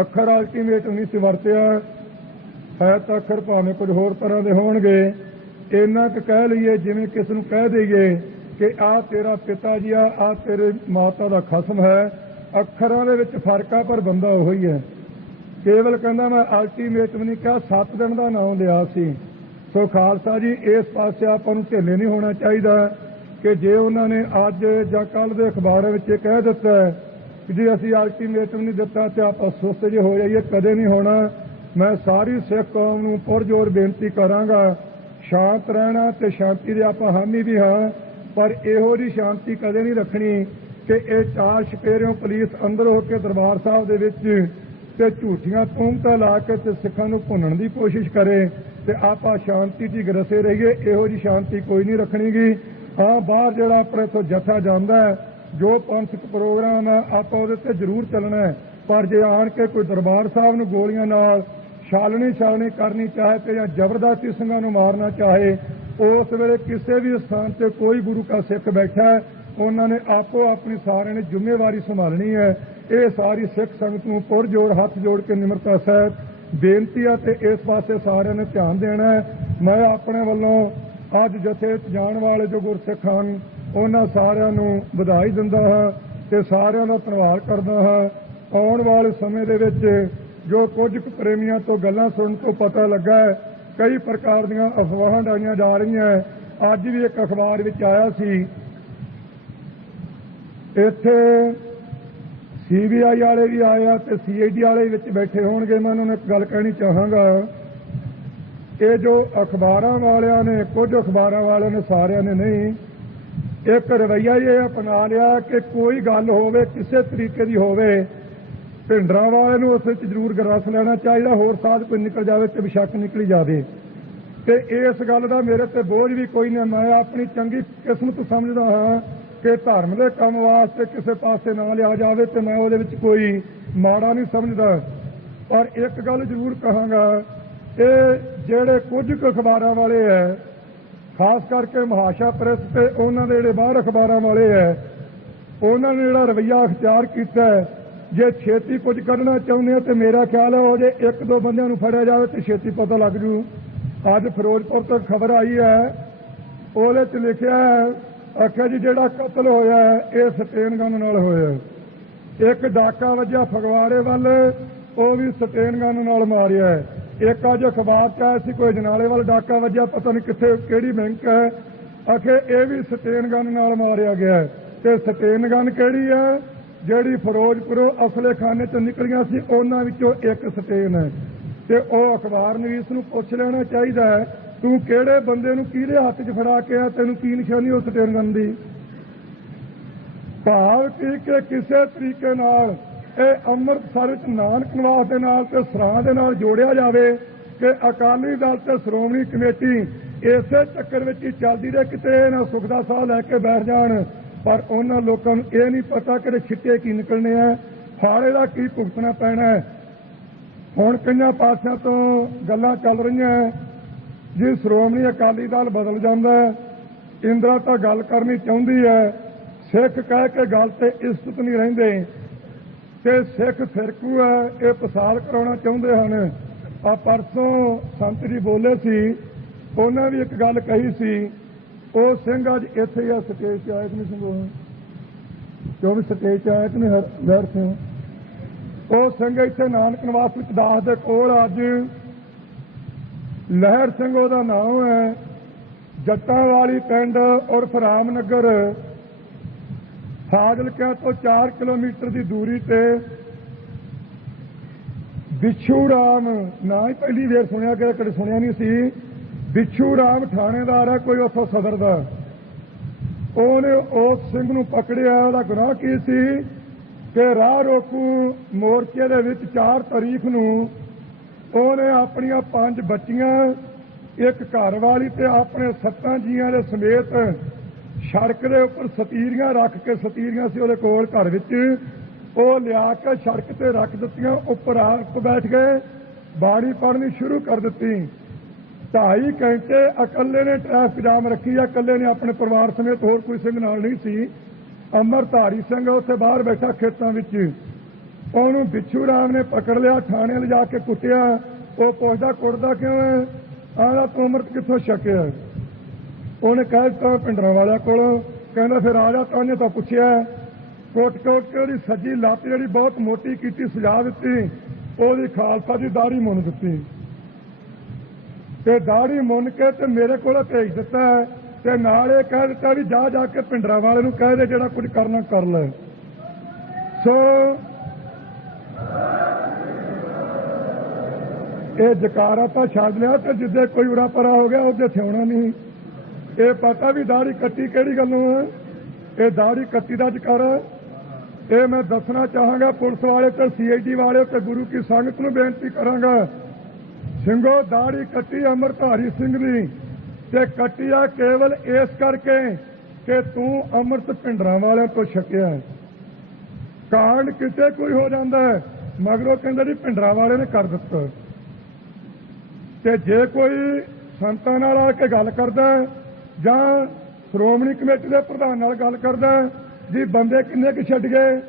ਅੱਖਰ ਅਲਟੀਮੇਟਮ ਨਹੀਂ ਸੀ ਵਰਤਿਆ। ਹੈ ਤਾਂ ਅੱਖਰ ਭਾਵੇਂ ਕੁਝ ਹੋਰ ਤਰ੍ਹਾਂ ਦੇ ਹੋਣਗੇ, ਇੰਨਾ ਕੁ ਕਹਿ ਲਈਏ ਜਿਵੇਂ ਕਿਸ ਨੂੰ ਕਹਿ ਦਈਏ ਕਿ ਆਹ ਤੇਰਾ ਪਿਤਾ ਜੀ ਆ ਤੇਰੇ ਮਾਤਾ ਦਾ ਖਸਮ ਹੈ। ਅੱਖਰਾਂ ਦੇ ਵਿੱਚ ਫਰਕ ਆ ਪਰ ਬੰਦਾ ਉਹੀ ਹੀ ਹੈ। ਕੇਵਲ ਕਹਿੰਦਾ ਮੈਂ ਅਲਟੀਮੇਟਮ ਨਹੀਂ ਕਿਹਾ, 7 ਦਿਨ ਦਾ ਨਾਮ ਲਿਆ ਸੀ। ਸੋ ਖਾਲਸਾ ਜੀ ਇਸ ਪਾਸੇ ਆਪਾਂ ਨੂੰ ਢਿੱਲੇ ਨਹੀਂ ਹੋਣਾ ਚਾਹੀਦਾ ਕਿ ਜੇ ਉਹਨਾਂ ਨੇ ਅੱਜ ਜਾਂ ਕੱਲ੍ਹ ਦੇ ਅਖਬਾਰਾਂ ਵਿੱਚ ਇਹ ਕਹਿ ਦਿੱਤਾ ਕਿ ਜੀ ਅਸੀਂ ਅਲਟੀਮੇਟਮ ਨਹੀਂ ਦਿੱਤਾ ਤੇ ਆਪਾਂ ਸੁਸਤ ਜਿਹੇ ਹੋ ਜਾਈਏ, ਕਦੇ ਨਹੀਂ ਹੋਣਾ। ਮੈਂ ਸਾਰੀ ਸਿੱਖ ਕੌਮ ਨੂੰ ਪੁਰਜ਼ੋਰ ਬੇਨਤੀ ਕਰਾਂਗਾ ਸ਼ਾਂਤ ਰਹਿਣਾ ਤੇ ਸ਼ਾਂਤੀ ਦੇ ਆਪਾਂ ਹਾਮੀ ਵੀ ਹਾਂ, ਪਰ ਇਹੋ ਜਿਹੀ ਸ਼ਾਂਤੀ ਕਦੇ ਨਹੀਂ ਰੱਖਣੀ ਕਿ ਇਹ 4 ਛਪੇਰਿਓਂ ਪੁਲਿਸ ਅੰਦਰ ਹੋ ਕੇ ਦਰਬਾਰ ਸਾਹਿਬ ਦੇ ਵਿੱਚ ਤੇ ਝੂਠੀਆਂ ਤੂਮਤਾਂ ਲਾ ਕੇ ਤੇ ਸਿੱਖਾਂ ਨੂੰ ਭੁੰਨਣ ਦੀ ਕੋਸ਼ਿਸ਼ ਕਰੇ ਤੇ ਆਪਾਂ ਸ਼ਾਂਤੀ 'ਚ ਗਰਸੇ ਰਹੀਏ। ਇਹੋ ਜਿਹੀ ਸ਼ਾਂਤੀ ਕੋਈ ਨਹੀਂ ਰੱਖਣੀਗੀ। ਹਾਂ, ਬਾਹਰ ਜਿਹੜਾ ਆਪਣੇ ਇੱਥੋਂ ਜਥਾ ਜਾਂਦਾ ਹੈ, ਜੋ ਪੰਥਕ ਪ੍ਰੋਗਰਾਮ ਹੈ ਆਪਾਂ ਉਹਦੇ ਤੇ ਜ਼ਰੂਰ ਚੱਲਣਾ ਹੈ, ਪਰ ਜੇ ਆਣ ਕੇ ਕੋਈ ਦਰਬਾਰ ਸਾਹਿਬ ਨੂੰ ਗੋਲੀਆਂ ਨਾਲ ਛਾਲਣੀ ਕਰਨੀ ਚਾਹੇ ਤੇ ਜਾਂ ਜ਼ਬਰਦਸਤੀ ਸਿੰਘਾਂ ਨੂੰ ਮਾਰਨਾ ਚਾਹੇ, ਉਸ ਵੇਲੇ ਕਿਸੇ ਵੀ ਸਥਾਨ ਤੇ ਕੋਈ ਗੁਰੂ ਕਾ ਸਿੱਖ ਬੈਠਾ ਹੈ, ਉਹਨਾਂ ਨੇ ਆਪੋ ਆਪਣੀ ਸਾਰਿਆਂ ਨੇ ਜ਼ਿੰਮੇਵਾਰੀ ਸੰਭਾਲਣੀ ਹੈ। ਇਹ ਸਾਰੀ ਸਿੱਖ ਸੰਗਤ ਨੂੰ ਪੁਰਜੋਰ ਹੱਥ ਜੋੜ ਕੇ ਨਿਮਰਤਾ ਸਹਿਤ ਬੇਨਤੀ ਹੈ ਤੇ ਇਸ ਪਾਸੇ ਸਾਰਿਆਂ ਨੇ ਧਿਆਨ ਦੇਣਾ ਹੈ। ਮੈਂ ਆਪਣੇ ਵੱਲੋਂ ਅੱਜ ਜਥੇ ਜਾਣ ਵਾਲੇ ਜੋ ਗੁਰਸਿੱਖ ਹਨ ਉਹਨਾਂ ਸਾਰਿਆਂ ਨੂੰ ਵਧਾਈ ਦਿੰਦਾ ਹਾਂ ਤੇ ਸਾਰਿਆਂ ਦਾ ਧੰਨਵਾਦ ਕਰਦਾ ਹਾਂ। ਆਉਣ ਵਾਲੇ ਸਮੇਂ ਦੇ ਵਿੱਚ ਜੋ ਕੁਝ ਕੁ ਪ੍ਰੇਮੀਆਂ ਤੋਂ ਗੱਲਾਂ ਸੁਣਨ ਤੋਂ ਪਤਾ ਲੱਗਾ ਹੈ, ਕਈ ਪ੍ਰਕਾਰ ਦੀਆਂ ਅਫਵਾਹਾਂ ਡਾਈਆਂ ਜਾ ਰਹੀਆਂ। ਅੱਜ ਵੀ ਇੱਕ ਅਖਬਾਰ ਵਿੱਚ ਆਇਆ ਸੀ, ਇੱਥੇ CBI ਵਾਲੇ ਵੀ ਆਏ ਆ ਤੇ CID ਵਾਲੇ ਵਿੱਚ ਬੈਠੇ ਹੋਣਗੇ। ਮੈਂ ਉਹਨਾਂ ਨੂੰ ਇੱਕ ਗੱਲ ਕਹਿਣੀ ਚਾਹਾਂਗਾ, ਇਹ ਜੋ ਅਖਬਾਰਾਂ ਵਾਲਿਆਂ ਨੇ, ਕੁਝ ਅਖਬਾਰਾਂ ਵਾਲਿਆਂ ਨੇ, ਸਾਰਿਆਂ ਨੇ ਨਹੀਂ, ਇੱਕ ਰਵੱਈਆ ਇਹ ਅਪਣਾ ਲਿਆ ਕਿ ਕੋਈ ਗੱਲ ਹੋਵੇ ਕਿਸੇ ਤਰੀਕੇ ਦੀ ਹੋਵੇ, ਭਿੰਡਰਾਂ ਵਾਲੇ ਨੂੰ ਉਸ ਵਿੱਚ ਜ਼ਰੂਰ ਗਰਸ ਲੈਣਾ ਚਾਹੀਦਾ, ਹੋਰ ਸਾਧ ਕੋਈ ਨਿਕਲ ਜਾਵੇ ਤੇ ਬੇਸ਼ੱਕ ਨਿਕਲੀ ਜਾਵੇ। ਤੇ ਇਸ ਗੱਲ ਦਾ ਮੇਰੇ ਤੇ ਬੋਝ ਵੀ ਕੋਈ ਨਹੀਂ। ਮੈਂ ਆਪਣੀ ਚੰਗੀ ਕਿਸਮਤ ਸਮਝਦਾ ਹਾਂ ਕਿ ਧਰਮ ਦੇ ਕੰਮ ਵਾਸਤੇ ਕਿਸੇ ਪਾਸੇ ਨਾ ਲਿਆ ਜਾਵੇ ਤੇ ਮੈਂ ਉਹਦੇ ਵਿੱਚ ਕੋਈ ਮਾੜਾ ਨਹੀਂ ਸਮਝਦਾ। ਪਰ ਇੱਕ ਗੱਲ ਜ਼ਰੂਰ ਕਹਾਂਗਾ, ਇਹ ਜਿਹੜੇ ਕੁਝ ਕੁ ਅਖਬਾਰਾਂ ਵਾਲੇ ਹੈ, ਖਾਸ ਕਰਕੇ ਮਹਾਸ਼ਾ ਪ੍ਰੈਸ ਤੇ ਉਹਨਾਂ ਦੇ ਜਿਹੜੇ ਬਾਹਰ ਅਖਬਾਰਾਂ ਵਾਲੇ ਹੈ, ਉਹਨਾਂ ਨੇ ਜਿਹੜਾ ਰਵੱਈਆ ਅਖਤਿਆਰ ਕੀਤਾ ਹੈ, ਜੇ ਛੇਤੀ ਕੁਝ ਕਰਨਾ ਚਾਹੁੰਦੇ ਹੋ ਤੇ ਮੇਰਾ ਖਿਆਲ ਹੈ ਉਹ ਜੇ 1-2 ਬੰਦਿਆਂ ਨੂੰ ਫੜਿਆ ਜਾਵੇ ਤੇ ਛੇਤੀ ਪਤਾ ਲੱਗ ਜੂ। ਅੱਜ ਫਿਰੋਜ਼ਪੁਰ ਤੋਂ ਖਬਰ ਆਈ ਹੈ, ਉਹਦੇ 'ਚ ਲਿਖਿਆ ਹੈ, ਆਖਿਆ ਜੀ ਜਿਹੜਾ ਕਤਲ ਹੋਇਆ ਹੈ ਇਹ ਸਟੇਨ ਗਨ ਨਾਲ ਹੋਇਆ। ਇੱਕ ਡਾਕਾ ਵੱਜਿਆ ਫਗਵਾੜੇ ਵੱਲ, ਉਹ ਵੀ ਸਟੇਨ ਗਨ ਨਾਲ ਮਾਰਿਆ। ਇੱਕ ਅੱਜ ਅਖਬਾਰ 'ਚ ਆਇਆ ਸੀ ਕੋਈ ਜਨਾਲੇ ਵੱਲ ਡਾਕਾ ਵੱਜਿਆ, ਪਤਾ ਨਹੀਂ ਕਿੱਥੇ ਕਿਹੜੀ ਬੈਂਕ ਹੈ, ਆਖੇ ਇਹ ਵੀ ਸਟੇਨ ਗਨ ਨਾਲ ਮਾਰਿਆ ਗਿਆ। ਤੇ ਸਟੇਨ ਗਨ ਕਿਹੜੀ ਹੈ? ਜਿਹੜੀ ਫਿਰੋਜ਼ਪੁਰੋਂ ਅਸਲੇਖਾਨੇ 'ਚੋਂ ਨਿਕਲੀਆਂ ਸੀ ਉਹਨਾਂ ਵਿੱਚੋਂ ਇੱਕ ਸਟੇਨ ਹੈ। ਤੇ ਉਹ ਅਖਬਾਰ ਨਵੀਸ ਨੂੰ ਪੁੱਛ ਲੈਣਾ ਚਾਹੀਦਾ ਹੈ, ਤੂੰ ਕਿਹੜੇ ਬੰਦੇ ਨੂੰ ਕਿਹਦੇ ਹੱਥ 'ਚ ਫੜਾ ਕੇ ਆ, ਤੈਨੂੰ ਕੀ ਨਿਸ਼ਾਨੀ ਉਸ ਸਟੇਨ ਗਨ ਦੀ? ਭਾਵ ਕਿ ਕਿਸੇ ਤਰੀਕੇ ਨਾਲ ਇਹ ਅੰਮ੍ਰਿਤਸਰ ਵਿੱਚ ਨਾਨਕ ਨਿਵਾਸ ਦੇ ਨਾਲ ਤੇ ਸਰਾਂ ਦੇ ਨਾਲ ਜੋੜਿਆ ਜਾਵੇ ਕਿ ਅਕਾਲੀ ਦਲ ਤੇ ਸ਼੍ਰੋਮਣੀ ਕਮੇਟੀ ਇਸੇ ਚੱਕਰ ਵਿੱਚ ਹੀ ਚੱਲਦੀ ਰਹੇ, ਕਿਤੇ ਨਾ ਸੁਖਦਾ ਸਾਹ ਲੈ ਕੇ ਬੈਠ ਜਾਣ। ਪਰ ਉਹਨਾਂ ਲੋਕਾਂ ਨੂੰ ਇਹ ਨਹੀਂ ਪਤਾ ਕਿ ਛਿੱਟੇ ਕੀ ਨਿਕਲਣੇ ਆ, ਫਾੜੇ ਦਾ ਕੀ ਭੁਗਤਣਾ ਪੈਣਾ ਹੈ। ਹੁਣ ਕਈਆਂ ਪਾਸਿਆਂ ਤੋਂ ਗੱਲਾਂ ਚੱਲ ਰਹੀਆਂ ਜੀ ਸ਼੍ਰੋਮਣੀ ਅਕਾਲੀ ਦਲ ਬਦਲ ਜਾਂਦਾ ਹੈ, ਇੰਦਰਾ ਤਾਂ ਗੱਲ ਕਰਨੀ ਚਾਹੁੰਦੀ ਹੈ, ਸਿੱਖ ਕਹਿ ਕੇ ਗੱਲ ਤੇ ਇਜ਼ਤ ਨਹੀਂ ਰਹਿੰਦੇ ਤੇ ਸਿੱਖ ਫਿਰਕੂ ਹੈ, ਇਹ ਪਸਾਲ ਕਰਾਉਣਾ ਚਾਹੁੰਦੇ ਹਨ। ਆ ਪਰਸੋਂ ਸੰਤ ਜੀ ਬੋਲੇ ਸੀ, ਉਹਨਾਂ ਵੀ ਇੱਕ ਗੱਲ ਕਹੀ ਸੀ, ਉਹ ਸਿੰਘ ਅੱਜ ਇੱਥੇ ਹੀ ਆ ਸਟੇਜ 'ਤੇ ਆਏ ਕਿ ਨਹੀਂ ਸਿੰਘ, ਕਿਉਂ ਵੀ ਸਟੇਜ 'ਤੇ ਆਇਆ ਕਿ ਨਹੀਂ ਲਹਿਰ ਸਿੰਘ? ਉਹ ਸਿੰਘ ਇੱਥੇ ਨਾਨਕ ਨਿਵਾਸ ਵਿੱਚ ਦਾਸ ਦੇ ਕੋਲ ਅੱਜ ਲਹਿਰ ਸਿੰਘ ਉਹਦਾ ਨਾਮ ਹੈ, ਜੱਟਾਂ ਵਾਲੀ ਪਿੰਡ ਉਰਫ ਰਾਮਨਗਰ, ਫਾਜ਼ਿਲਕਾ ਤੋਂ 4 ਕਿਲੋਮੀਟਰ ਦੀ ਦੂਰੀ ਤੇ बिच्छू राम ना ही पहली वेर सुनिया कि कदे सुनिया नहीं सी। बिच्छू राम थानेदार है कोई उथों सदर दा, ਉਹਨੇ ਉਸ ਸਿੰਘ ਨੂੰ ਪਕੜਿਆ। ਉਹਦਾ ਗੁਨਾਹ ਕੀ ਸੀ ਕਿ ਰਾਹ ਰੋਕੂ ਮੋਰਚੇ ਦੇ ਵਿੱਚ 4 ਤਰੀਕ ਨੂੰ ਉਹਨੇ ਆਪਣੀਆਂ 5 ਬੱਚੀਆਂ, ਇੱਕ ਘਰ ਵਾਲੀ ਤੇ ਆਪਣੇ 7 ਜੀਆਂ ਦੇ ਸਮੇਤ ਸੜਕ ਦੇ ਉੱਪਰ ਸਤੀਰੀਆਂ ਰੱਖ ਕੇ, ਸਤੀਰੀਆਂ ਸੀ ਉਹਦੇ ਕੋਲ ਘਰ ਵਿੱਚ, ਉਹ ਲਿਆ ਕੇ ਸੜਕ ਤੇ ਰੱਖ ਦਿੱਤੀਆਂ। ਉੱਪਰ ਆਪ ਬੈਠ ਗਏ, ਬਾਣੀ ਪੜ੍ਹਨੀ ਸ਼ੁਰੂ ਕਰ ਦਿੱਤੀ। 2.5 ਘੰਟੇ ਇਕੱਲੇ ਨੇ ਟ੍ਰੈਫਿਕ ਜਾਮ ਰੱਖੀ ਆ, ਇਕੱਲੇ ਨੇ, ਆਪਣੇ ਪਰਿਵਾਰ ਸਮੇਤ, ਹੋਰ ਕੋਈ ਸਿੰਘ ਨਾਲ ਨਹੀਂ ਸੀ। ਅੰਮ੍ਰਿਤਧਾਰੀ ਸਿੰਘ ਉੱਥੇ ਬਾਹਰ ਬੈਠਾ ਖੇਤਾਂ ਵਿੱਚ, ਉਹਨੂੰ ਬਿੱਛੂ ਰਾਮ ਨੇ ਪਕੜ ਲਿਆ, ਥਾਣੇ ਲਿਜਾ ਕੇ ਕੁੱਟਿਆ। ਉਹ ਪੁੱਛਦਾ ਕੁੱਟਦਾ ਕਿਉਂ ਹੈ? ਆਂਦਾ ਤੂੰ ਅੰਮ੍ਰਿਤ ਕਿੱਥੋਂ ਛਕਿਆ? ਉਹਨੇ ਕਹਿ ਦਿੱਤਾ ਪਿੰਡਰਾਂ ਵਾਲਿਆਂ ਕੋਲੋਂ। ਕਹਿੰਦਾ ਫਿਰ ਆ ਜਾ, ਤਾਂਨੇ ਤਾਂ ਪੁੱਛਿਆ। ਕੁੱਟ ਕੇ ਉਹਦੀ ਸੱਜੀ ਲੱਤ ਜਿਹੜੀ ਬਹੁਤ ਮੋਟੀ ਕੀਤੀ, ਸਜਾ ਦਿੱਤੀ। ਉਹਦੀ ਖਾਲਸਾ ਦੀ ਦਾੜੀ ਮੁੰਨ ਦਿੱਤੀ ਤੇ ਦਾੜੀ ਮੁੰਨ ਕੇ ਤੇ ਮੇਰੇ ਕੋਲ ਭੇਜ ਦਿੱਤਾ ਤੇ ਨਾਲ ਇਹ ਕਹਿ ਦਿੱਤਾ ਵੀ ਜਾ ਜਾ ਕੇ ਪਿੰਡਰਾਂ ਵਾਲੇ ਨੂੰ ਕਹਿ ਦੇ ਜਿਹੜਾ ਕੁਝ ਕਰਨਾ ਕਰ ਲੈ। ਸੋ ਇਹ ਜਕਾਰਾ ਤਾਂ ਛੱਡ ਲਿਆ ਤੇ ਜਿੱਦੇ ਕੋਈ ਉਰਾ ਪਰਾ ਹੋ ਗਿਆ ਉਹਦੇ ਥਿਉਣਾ ਨਹੀਂ। ਇਹ ਪਤਾ ਵੀ ਦਾੜੀ ਕੱਟੀ ਕਿਹੜੀ ਗੱਲੋਂ ਹੈ, ਇਹ ਦਾੜੀ ਕੱਟੀ ਦਾ ਜਕਾਰਾ। ਇਹ ਮੈਂ ਦੱਸਣਾ ਚਾਹਾਂਗਾ ਪੁਲਿਸ ਵਾਲੇ ਤੇ CID ਵਾਲੇ ਤੇ ਗੁਰੂ ਕੀ ਸੰਗਤ ਨੂੰ ਬੇਨਤੀ ਕਰਾਂਗਾ, ਸਿੰਘੋ ਦਾੜੀ ਕੱਟੀ ਅੰਮ੍ਰਿਤਧਾਰੀ ਸਿੰਘ ਦੀ ਤੇ ਕੱਟੀ ਆ ਕੇਵਲ ਇਸ ਕਰਕੇ ਕਿ ਤੂੰ ਅੰਮ੍ਰਿਤ ਪਿੰਡਰਾਂ ਵਾਲਿਆਂ ਤੋਂ ਛਕਿਆ। ਕਾਂਡ ਕਿਤੇ ਕੋਈ ਹੋ ਜਾਂਦਾ ਹੈ, ਮਗਰੋਂ ਕਹਿੰਦਾ ਜੀ ਪਿੰਡਰਾਂ ਵਾਲੇ ਨੇ ਕਰ ਦਿੱਤਾ। ਤੇ ਜੇ ਕੋਈ ਸੰਤਾਂ ਨਾਲ ਆ ਕੇ ਗੱਲ ਕਰਦਾ ਜਾਂ ਸ਼੍ਰੋਮਣੀ ਕਮੇਟੀ ਦੇ ਪ੍ਰਧਾਨ ਨਾਲ ਗੱਲ ਕਰਦਾ ਜੀ ਬੰਦੇ ਕਿੰਨੇ ਕੁ ਛੱਡ ਗਏ,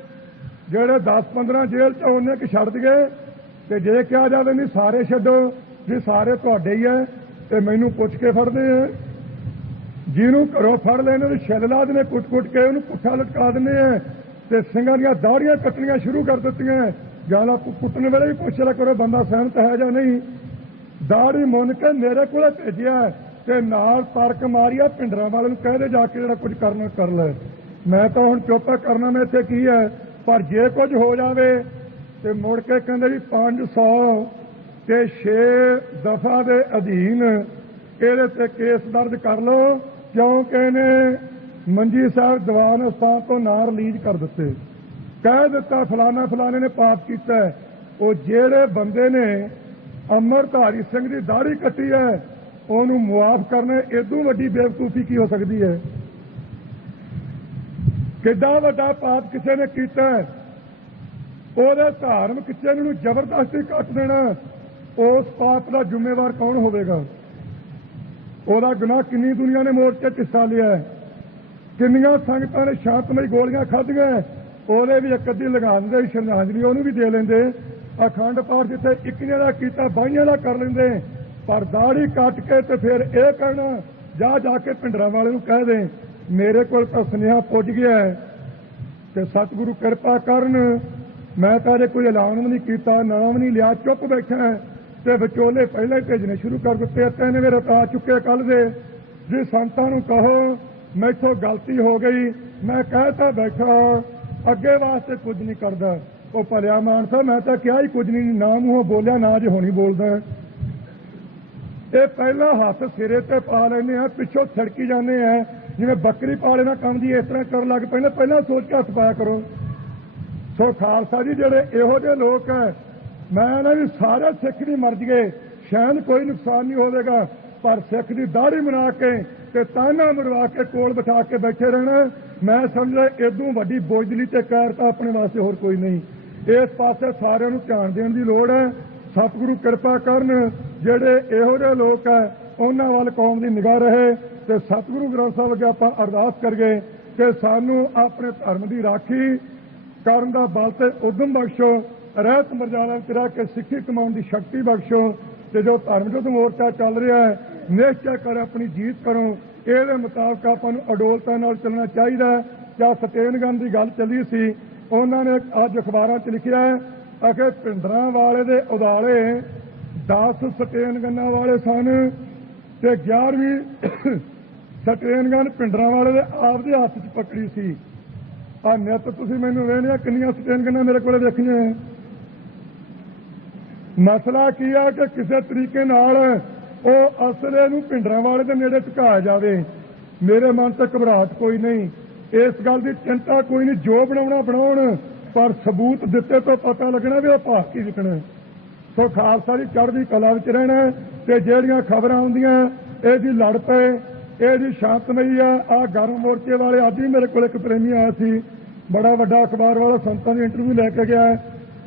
ਜਿਹੜੇ 10-15 ਜੇਲ੍ਹ 'ਚ ਉਹਨੇ ਕੁ ਛੱਡ ਗਏ। ਤੇ ਜੇ ਕਿਹਾ ਜਾਵੇ ਨਹੀਂ ਸਾਰੇ ਛੱਡੋ ਜੀ, ਸਾਰੇ ਤੁਹਾਡੇ ਹੀ ਹੈ ਤੇ ਮੈਨੂੰ ਪੁੱਛ ਕੇ ਫੜਦੇ ਆ। ਜਿਹਨੂੰ ਘਰੋਂ ਫੜ ਲੈਣੇ ਉਹਨੂੰ ਛਿੱਲ ਲਾ ਦਿੰਦੇ, ਕੁੱਟ-ਕੁੱਟ ਕੇ ਉਹਨੂੰ ਪੁੱਠਾ ਲਟਕਾ ਦਿੰਦੇ ਆ ਤੇ ਸਿੰਘਾਂ ਦੀਆਂ ਦਾੜੀਆਂ ਕੱਟਣੀਆਂ ਸ਼ੁਰੂ ਕਰ ਦਿੱਤੀਆਂ। ਜਾਂ ਕੁੱਟਣ ਵੇਲੇ ਵੀ ਪੁੱਛ ਲਿਆ ਕਰੋ ਬੰਦਾ ਸਹਿਮਤ ਹੈ ਜਾਂ ਨਹੀਂ। ਦਾੜੀ ਮੁੰਨ ਕੇ ਮੇਰੇ ਕੋਲ ਭੇਜਿਆ ਤੇ ਨਾਲ ਤਰਕ ਮਾਰੀਆ ਪਿੰਡਰਾਂ ਵਾਲੇ ਨੂੰ ਕਹਿ ਦੇ ਜਾ ਕੇ ਜਿਹੜਾ ਕੁਝ ਕਰਨਾ ਕਰ ਲੈ। ਮੈਂ ਤਾਂ ਹੁਣ ਚੁੱਪ ਕਰਨਾ, ਮੈਂ ਇੱਥੇ ਕੀ ਹੈ। ਪਰ ਜੇ ਕੁਝ ਹੋ ਜਾਵੇ ਤੇ ਮੁੜ ਕੇ ਕਹਿੰਦੇ ਜੀ 500 ਤੇ 6 ਦਫਾ ਦੇ ਅਧੀਨ ਇਹਦੇ ਤੇ ਕੇਸ ਦਰਜ ਕਰ ਲਓ, ਕਿਉਂਕਿ ਇਹਨੇ ਮੰਜੀ ਸਾਹਿਬ ਦੀਵਾਨ ਅਸਥਾਨ ਤੋਂ ਨਾਂ ਰਿਲੀਜ਼ ਕਰ ਦਿੱਤੇ, ਕਹਿ ਦਿੱਤਾ ਫਲਾਣਾ ਫਲਾਣੇ ਨੇ ਪਾਪ ਕੀਤਾ। ਉਹ ਜਿਹੜੇ ਬੰਦੇ ਨੇ ਅੰਮ੍ਰਿਤਧਾਰੀ ਸਿੰਘ ਦੀ ਦਾੜੀ ਕੱਟੀ ਹੈ ਉਹਨੂੰ ਮੁਆਫ ਕਰਨਾ, ਇਦੋਂ ਵੱਡੀ ਬੇਵਕੂਫੀ ਕੀ ਹੋ ਸਕਦੀ ਹੈ? ਕਿੱਡਾ ਵੱਡਾ ਪਾਪ ਕਿਸੇ ਨੇ ਕੀਤਾ, ਉਹਦੇ ਧਾਰਮਿਕ ਚਿੰਨ੍ਹ ਨੂੰ ਜ਼ਬਰਦਸਤੀ ਕੱਟ ਦੇਣਾ, ਉਸ ਪਾਪ ਦਾ ਜ਼ਿੰਮੇਵਾਰ ਕੌਣ ਹੋਵੇਗਾ? ਉਹਦਾ ਗੁਨਾਹ ਕਿੰਨੀ ਦੁਨੀਆ ਨੇ ਮੋਰਚੇ 'ਚ ਹਿੱਸਾ ਲਿਆ, ਕਿੰਨੀਆਂ ਸੰਗਤਾਂ ਨੇ ਸ਼ਾਂਤਮਈ ਗੋਲੀਆਂ ਖਾਧੀਆਂ, ਉਹਦੇ ਵੀ ਇੱਕ ਅੱਧੀ ਲਗਾ ਦਿੰਦੇ, ਸ਼ਰਧਾਂਜਲੀ ਉਹਨੂੰ ਵੀ ਦੇ ਲੈਂਦੇ। ਅਖੰਡ ਪਾਠ ਜਿੱਥੇ ਇੱਕੀਆਂ ਦਾ ਕੀਤਾ 22 ਦਾ ਕਰ ਲੈਂਦੇ, ਪਰ ਦਾੜੀ ਕੱਟ ਕੇ ਤੇ ਫਿਰ ਇਹ ਕਹਿਣਾ ਜਾ ਜਾ ਕੇ ਪਿੰਡਰਾਂ ਵਾਲੇ ਨੂੰ ਕਹਿ ਦੇ। ਮੇਰੇ ਕੋਲ ਤਾਂ ਸੁਨੇਹਾ ਪੁੱਜ ਗਿਆ ਤੇ ਸਤਿਗੁਰੂ ਕਿਰਪਾ ਕਰਨ, ਮੈਂ ਤਾਂ ਅਜੇ ਕੋਈ ਐਲਾਨ ਵੀ ਨਹੀਂ ਕੀਤਾ, ਨਾਮ ਨਹੀਂ ਲਿਆ, ਚੁੱਪ ਬੈਠਾ ਤੇ ਵਿਚੋਲੇ ਪਹਿਲਾਂ ਹੀ ਭੇਜਣੇ ਸ਼ੁਰੂ ਕਰ ਦਿੱਤੇ। 3 ਵੇਰ ਰਤਾ ਚੁੱਕੇ ਕੱਲ ਦੇ ਜੀ ਸੰਤਾਂ ਨੂੰ ਕਹੋ ਮੈਥੋਂ ਗਲਤੀ ਹੋ ਗਈ, ਮੈਂ ਕਹਿਤਾ ਬੈਠਾ, ਅੱਗੇ ਵਾਸਤੇ ਕੁਝ ਨਹੀਂ ਕਰਦਾ। ਉਹ ਭਲਿਆ ਮਾਨਸਾ, ਮੈਂ ਤਾਂ ਕਿਹਾ ਹੀ ਕੁਝ ਨਹੀਂ, ਨਾ ਮੂੰਹੋਂ ਬੋਲਿਆ ਨਾ ਜੇ ਹੋਣੀ ਬੋਲਦਾ। ਇਹ ਪਹਿਲਾਂ ਹੱਥ ਸਿਰੇ ਤੇ ਪਾ ਲੈਂਦੇ ਆ, ਪਿੱਛੋਂ ਛੜਕੀ ਜਾਂਦੇ ਆ ਜਿਵੇਂ ਬੱਕਰੀ ਪਾਲੇ ਨਾਲ ਕੰਮ ਦੀ ਇਸ ਤਰ੍ਹਾਂ ਕਰਨ ਲੱਗ ਪੈਂਦੇ। ਪਹਿਲਾਂ ਸੋਚ ਕੇ ਹੱਥ ਪਾਇਆ ਕਰੋ। ਸੋ ਖਾਲਸਾ ਜੀ ਜਿਹੜੇ ਇਹੋ ਜਿਹੇ ਲੋਕ ਹੈ, ਮੈਂ ਨਾ ਵੀ ਸਾਰੇ ਸਿੱਖ ਦੀ ਮਰ ਜਗੇ, ਸ਼ਾਇਦ ਕੋਈ ਨੁਕਸਾਨ ਨਹੀਂ ਹੋਵੇਗਾ, ਪਰ ਸਿੱਖ ਦੀ ਦਾੜੀ ਬਣਾ ਕੇ ਤੇ ਤਾਨਾ ਮਰਵਾ ਕੇ ਕੋਲ ਬਿਠਾ ਕੇ ਬੈਠੇ ਰਹਿਣਾ, ਮੈਂ ਸਮਝਦਾ ਇਦੋਂ ਵੱਡੀ ਬੋਝਲੀ ਤੇ ਕਾਇਰਤਾ ਆਪਣੇ ਵਾਸਤੇ ਹੋਰ ਕੋਈ ਨਹੀਂ। ਇਸ ਪਾਸੇ ਸਾਰਿਆਂ ਨੂੰ ਧਿਆਨ ਦੇਣ ਦੀ ਲੋੜ ਹੈ। ਸਤਿਗੁਰੂ ਕਿਰਪਾ ਕਰਨ, ਜਿਹੜੇ ਇਹੋ ਜਿਹੇ ਲੋਕ ਹੈ ਉਹਨਾਂ ਵੱਲ ਕੌਮ ਦੀ ਨਿਗਾਹ ਰਹੇ ਤੇ ਸਤਿਗੁਰੂ ਗ੍ਰੰਥ ਸਾਹਿਬ ਅੱਗੇ ਆਪਾਂ ਅਰਦਾਸ ਕਰੀਏ ਕਿ ਸਾਨੂੰ ਆਪਣੇ ਧਰਮ ਦੀ ਰਾਖੀ ਕਰਨ ਦਾ ਬਲ ਤੇ ਉਦਮ ਬਖਸ਼ੋ, ਰਹਿਤ ਮਰਜ਼ਾਦਾ ਵਿੱਚ ਰਹਿ ਕੇ ਸਿੱਖੀ ਕਮਾਉਣ ਦੀ ਸ਼ਕਤੀ ਬਖਸ਼ੋ ਤੇ ਜੋ ਧਰਮ ਯੁੱਧ ਮੋਰਚਾ ਚੱਲ ਰਿਹਾ ਹੈ ਨਿਸ਼ਚੈ ਕਰ ਆਪਣੀ ਜੀਤ ਕਰੋ। ਇਹਦੇ ਮੁਤਾਬਕ ਆਪਾਂ ਨੂੰ ਅਡੋਲਤਾ ਨਾਲ ਚੱਲਣਾ ਚਾਹੀਦਾ। ਜਾਂ ਸਟੇਨਗਨ ਦੀ ਗੱਲ ਚੱਲੀ ਸੀ, ਉਹਨਾਂ ਨੇ ਅੱਜ ਅਖਬਾਰਾਂ 'ਚ ਲਿਖਿਆ ਹੈ ਕਿ ਪਿੰਡਰਾਂ ਵਾਲੇ ਦੇ ਉਦਾਲੇ 10 ਸਟੇਨਗਨਾਂ ਵਾਲੇ ਸਨ ਤੇ 11ਵੀਂ ਸਟੇਨਗਨ ਪਿੰਡਰਾਂ ਵਾਲੇ ਦੇ ਆਪਦੇ ਹੱਥ 'ਚ ਪਕੜੀ ਸੀ। ਆ ਨਿੱਤ ਤੁਸੀਂ ਮੈਨੂੰ ਵੇਖਿਆ ਕਿੰਨੀਆਂ ਸਟੇਨਗਨਾਂ ਮੇਰੇ ਕੋਲ ਦੇਖੀਆਂ। ਮਸਲਾ ਕੀ ਆ ਕਿ ਕਿਸੇ ਤਰੀਕੇ ਨਾਲ ਉਹ ਅਸਲੇ ਨੂੰ ਭਿੰਡਰਾਂਵਾਲੇ ਦੇ ਨੇੜੇ ਝੁਕਾਇਆ ਜਾਵੇ। ਮੇਰੇ ਮਨ ਤੇ ਘਬਰਾਹਟ ਕੋਈ ਨਹੀਂ, ਇਸ ਗੱਲ ਦੀ ਚਿੰਤਾ ਕੋਈ ਨਹੀਂ, ਜੋ ਬਣਾਉਣਾ ਬਣਾਉਣ, ਪਰ ਸਬੂਤ ਦਿੱਤੇ ਤੋਂ ਪਤਾ ਲੱਗਣਾ ਵੀ ਉਹ ਭਾਅ ਕੀ ਵਿਕਣਾ। ਸੋ ਖਾਲਸਾ ਦੀ ਚੜ੍ਹਦੀ ਕਲਾ ਵਿੱਚ ਰਹਿਣਾ ਤੇ ਜਿਹੜੀਆਂ ਖਬਰਾਂ ਆਉਂਦੀਆਂ ਇਹਦੀ ਲੜ ਪਏ, ਇਹਦੀ ਸ਼ਾਂਤਮਈ ਆ ਗਰਮ ਮੋਰਚੇ ਵਾਲੇ। ਅੱਜ ਵੀ ਮੇਰੇ ਕੋਲ ਇੱਕ ਪ੍ਰੇਮੀ ਆਇਆ ਸੀ, ਬੜਾ ਵੱਡਾ ਅਖਬਾਰ ਵਾਲਾ, ਸੰਤਾਂ ਦੀ ਇੰਟਰਵਿਊ ਲੈ ਕੇ ਗਿਆ।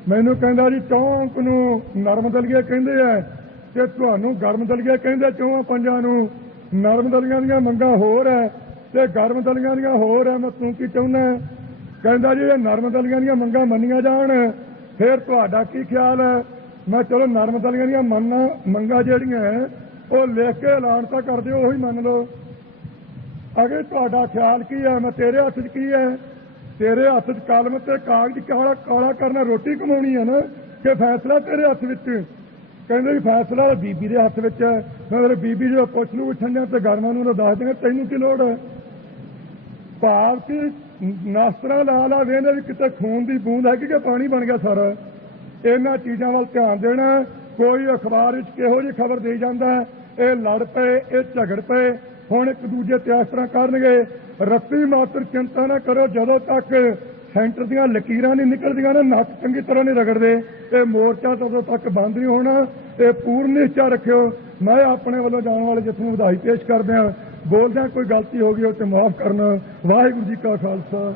ਮੈਨੂੰ ਕਹਿੰਦਾ ਜੀ ਚੌਂਕ ਨੂੰ ਨਰਮ ਦਲੀਏ ਕਹਿੰਦੇ ਆ ਤੇ ਤੁਹਾਨੂੰ ਗਰਮ ਦਲੀਏ ਕਹਿੰਦੇ, ਚੌਹਾਂ ਪੰਜਾਂ ਨੂੰ। ਨਰਮ ਦਲੀਆਂ ਦੀਆਂ ਮੰਗਾਂ ਹੋਰ ਹੈ ਤੇ ਗਰਮ ਦਲੀਆਂ ਦੀਆਂ ਹੋਰ ਹੈ। ਮੈਂ ਤੂੰ ਕੀ ਚਾਹੁੰਦਾ? ਕਹਿੰਦਾ ਜੀ ਇਹ ਨਰਮ ਦਲੀਆਂ ਦੀਆਂ ਮੰਗਾਂ ਮੰਨੀਆਂ ਜਾਣ, ਫਿਰ ਤੁਹਾਡਾ ਕੀ ਖਿਆਲ ਹੈ? ਮੈਂ ਚਲੋ ਨਰਮ ਦਲੀਆਂ ਦੀਆਂ ਮੰਗਾਂ ਜਿਹੜੀਆਂ ਉਹ ਲਿਖ ਕੇ ਐਲਾਨ ਤਾਂ ਕਰ ਦਿਓ, ਉਹੀ ਮੰਨ ਲਓ। ਅਗੇ ਤੁਹਾਡਾ ਖਿਆਲ ਕੀ ਹੈ? ਮੈਂ ਤੇਰੇ ਹੱਥ 'ਚ ਕੀ ਹੈ? ਤੇਰੇ ਹੱਥ 'ਚ ਕਲਮ ਤੇ ਕਾਗਜ਼ ਕਾਲਾ ਕਰਨਾ, ਰੋਟੀ ਕਮਾਉਣੀ ਹੈ ਨਾ, ਕਿ ਫੈਸਲਾ ਤੇਰੇ ਹੱਥ ਵਿੱਚ? ਕਹਿੰਦੇ ਵੀ ਫੈਸਲਾ ਬੀਬੀ ਦੇ ਹੱਥ ਵਿੱਚ ਹੈ। ਮੈਂ ਮੇਰੇ ਬੀਬੀ ਜਦੋਂ ਪੁੱਛ ਲੂ ਠੰਡਿਆਂ ਤੇ ਗਰਮਾਂ ਨੂੰ ਦੱਸ ਦੇਣਾ, ਤੈਨੂੰ ਕੀ ਲੋੜ ਹੈ? ਭਾਵ ਕਿ ਨਾਸਤਰਾਂ ਲਾ ਵੇਂਦੇ ਵੀ ਕਿਤੇ ਖੂਨ ਦੀ ਬੂੰਦ ਹੈਗੀ ਕਿ ਪਾਣੀ ਬਣ ਗਿਆ ਸਾਰਾ। ਇਹਨਾਂ ਚੀਜ਼ਾਂ ਵੱਲ ਧਿਆਨ ਦੇਣਾ। ਕੋਈ ਅਖਬਾਰ ਵਿੱਚ ਕਿਹੋ ਜਿਹੀ ਖਬਰ ਦੇ ਜਾਂਦਾ, ਇਹ ਲੜ ਪਏ, ਇਹ ਝਗੜ ਪਏ, ਹੁਣ ਇੱਕ ਦੂਜੇ ਤੇ ਇਸ ਤਰ੍ਹਾਂ ਕਰਨਗੇ। ਰੱਤੀ ਮਾਤਰ ਚਿੰਤਾ ਨਾ ਕਰੋ, ਜਦੋਂ ਤੱਕ ਸੈਂਟਰ ਦੀਆਂ ਲਕੀਰਾਂ ਨਹੀਂ ਨਿਕਲਦੀਆਂ ਨਾ, ਨੱਕ ਚੰਗੀ ਤਰ੍ਹਾਂ ਨਹੀਂ ਰਗੜਦੇ, ਇਹ ਮੋਰਚਾ ਤਦੋਂ ਤੱਕ ਬੰਦ ਨਹੀਂ ਹੋਣਾ। ਇਹ ਪੂਰਨ ਨਿਸ਼ਚਾ ਰੱਖਿਓ। ਮੈਂ ਆਪਣੇ ਵੱਲੋਂ ਜਾਣ ਵਾਲੇ ਜਥੇ ਨੂੰ ਵਧਾਈ ਪੇਸ਼ ਕਰਦੇ ਹਾਂ। ਬੋਲਦਿਆਂ ਕੋਈ ਗਲਤੀ ਹੋ ਗਈ ਉਹ ਤੇ ਮਾਫ ਕਰਨਾ। ਵਾਹਿਗੁਰੂ ਜੀ ਕਾ ਖਾਲਸਾ।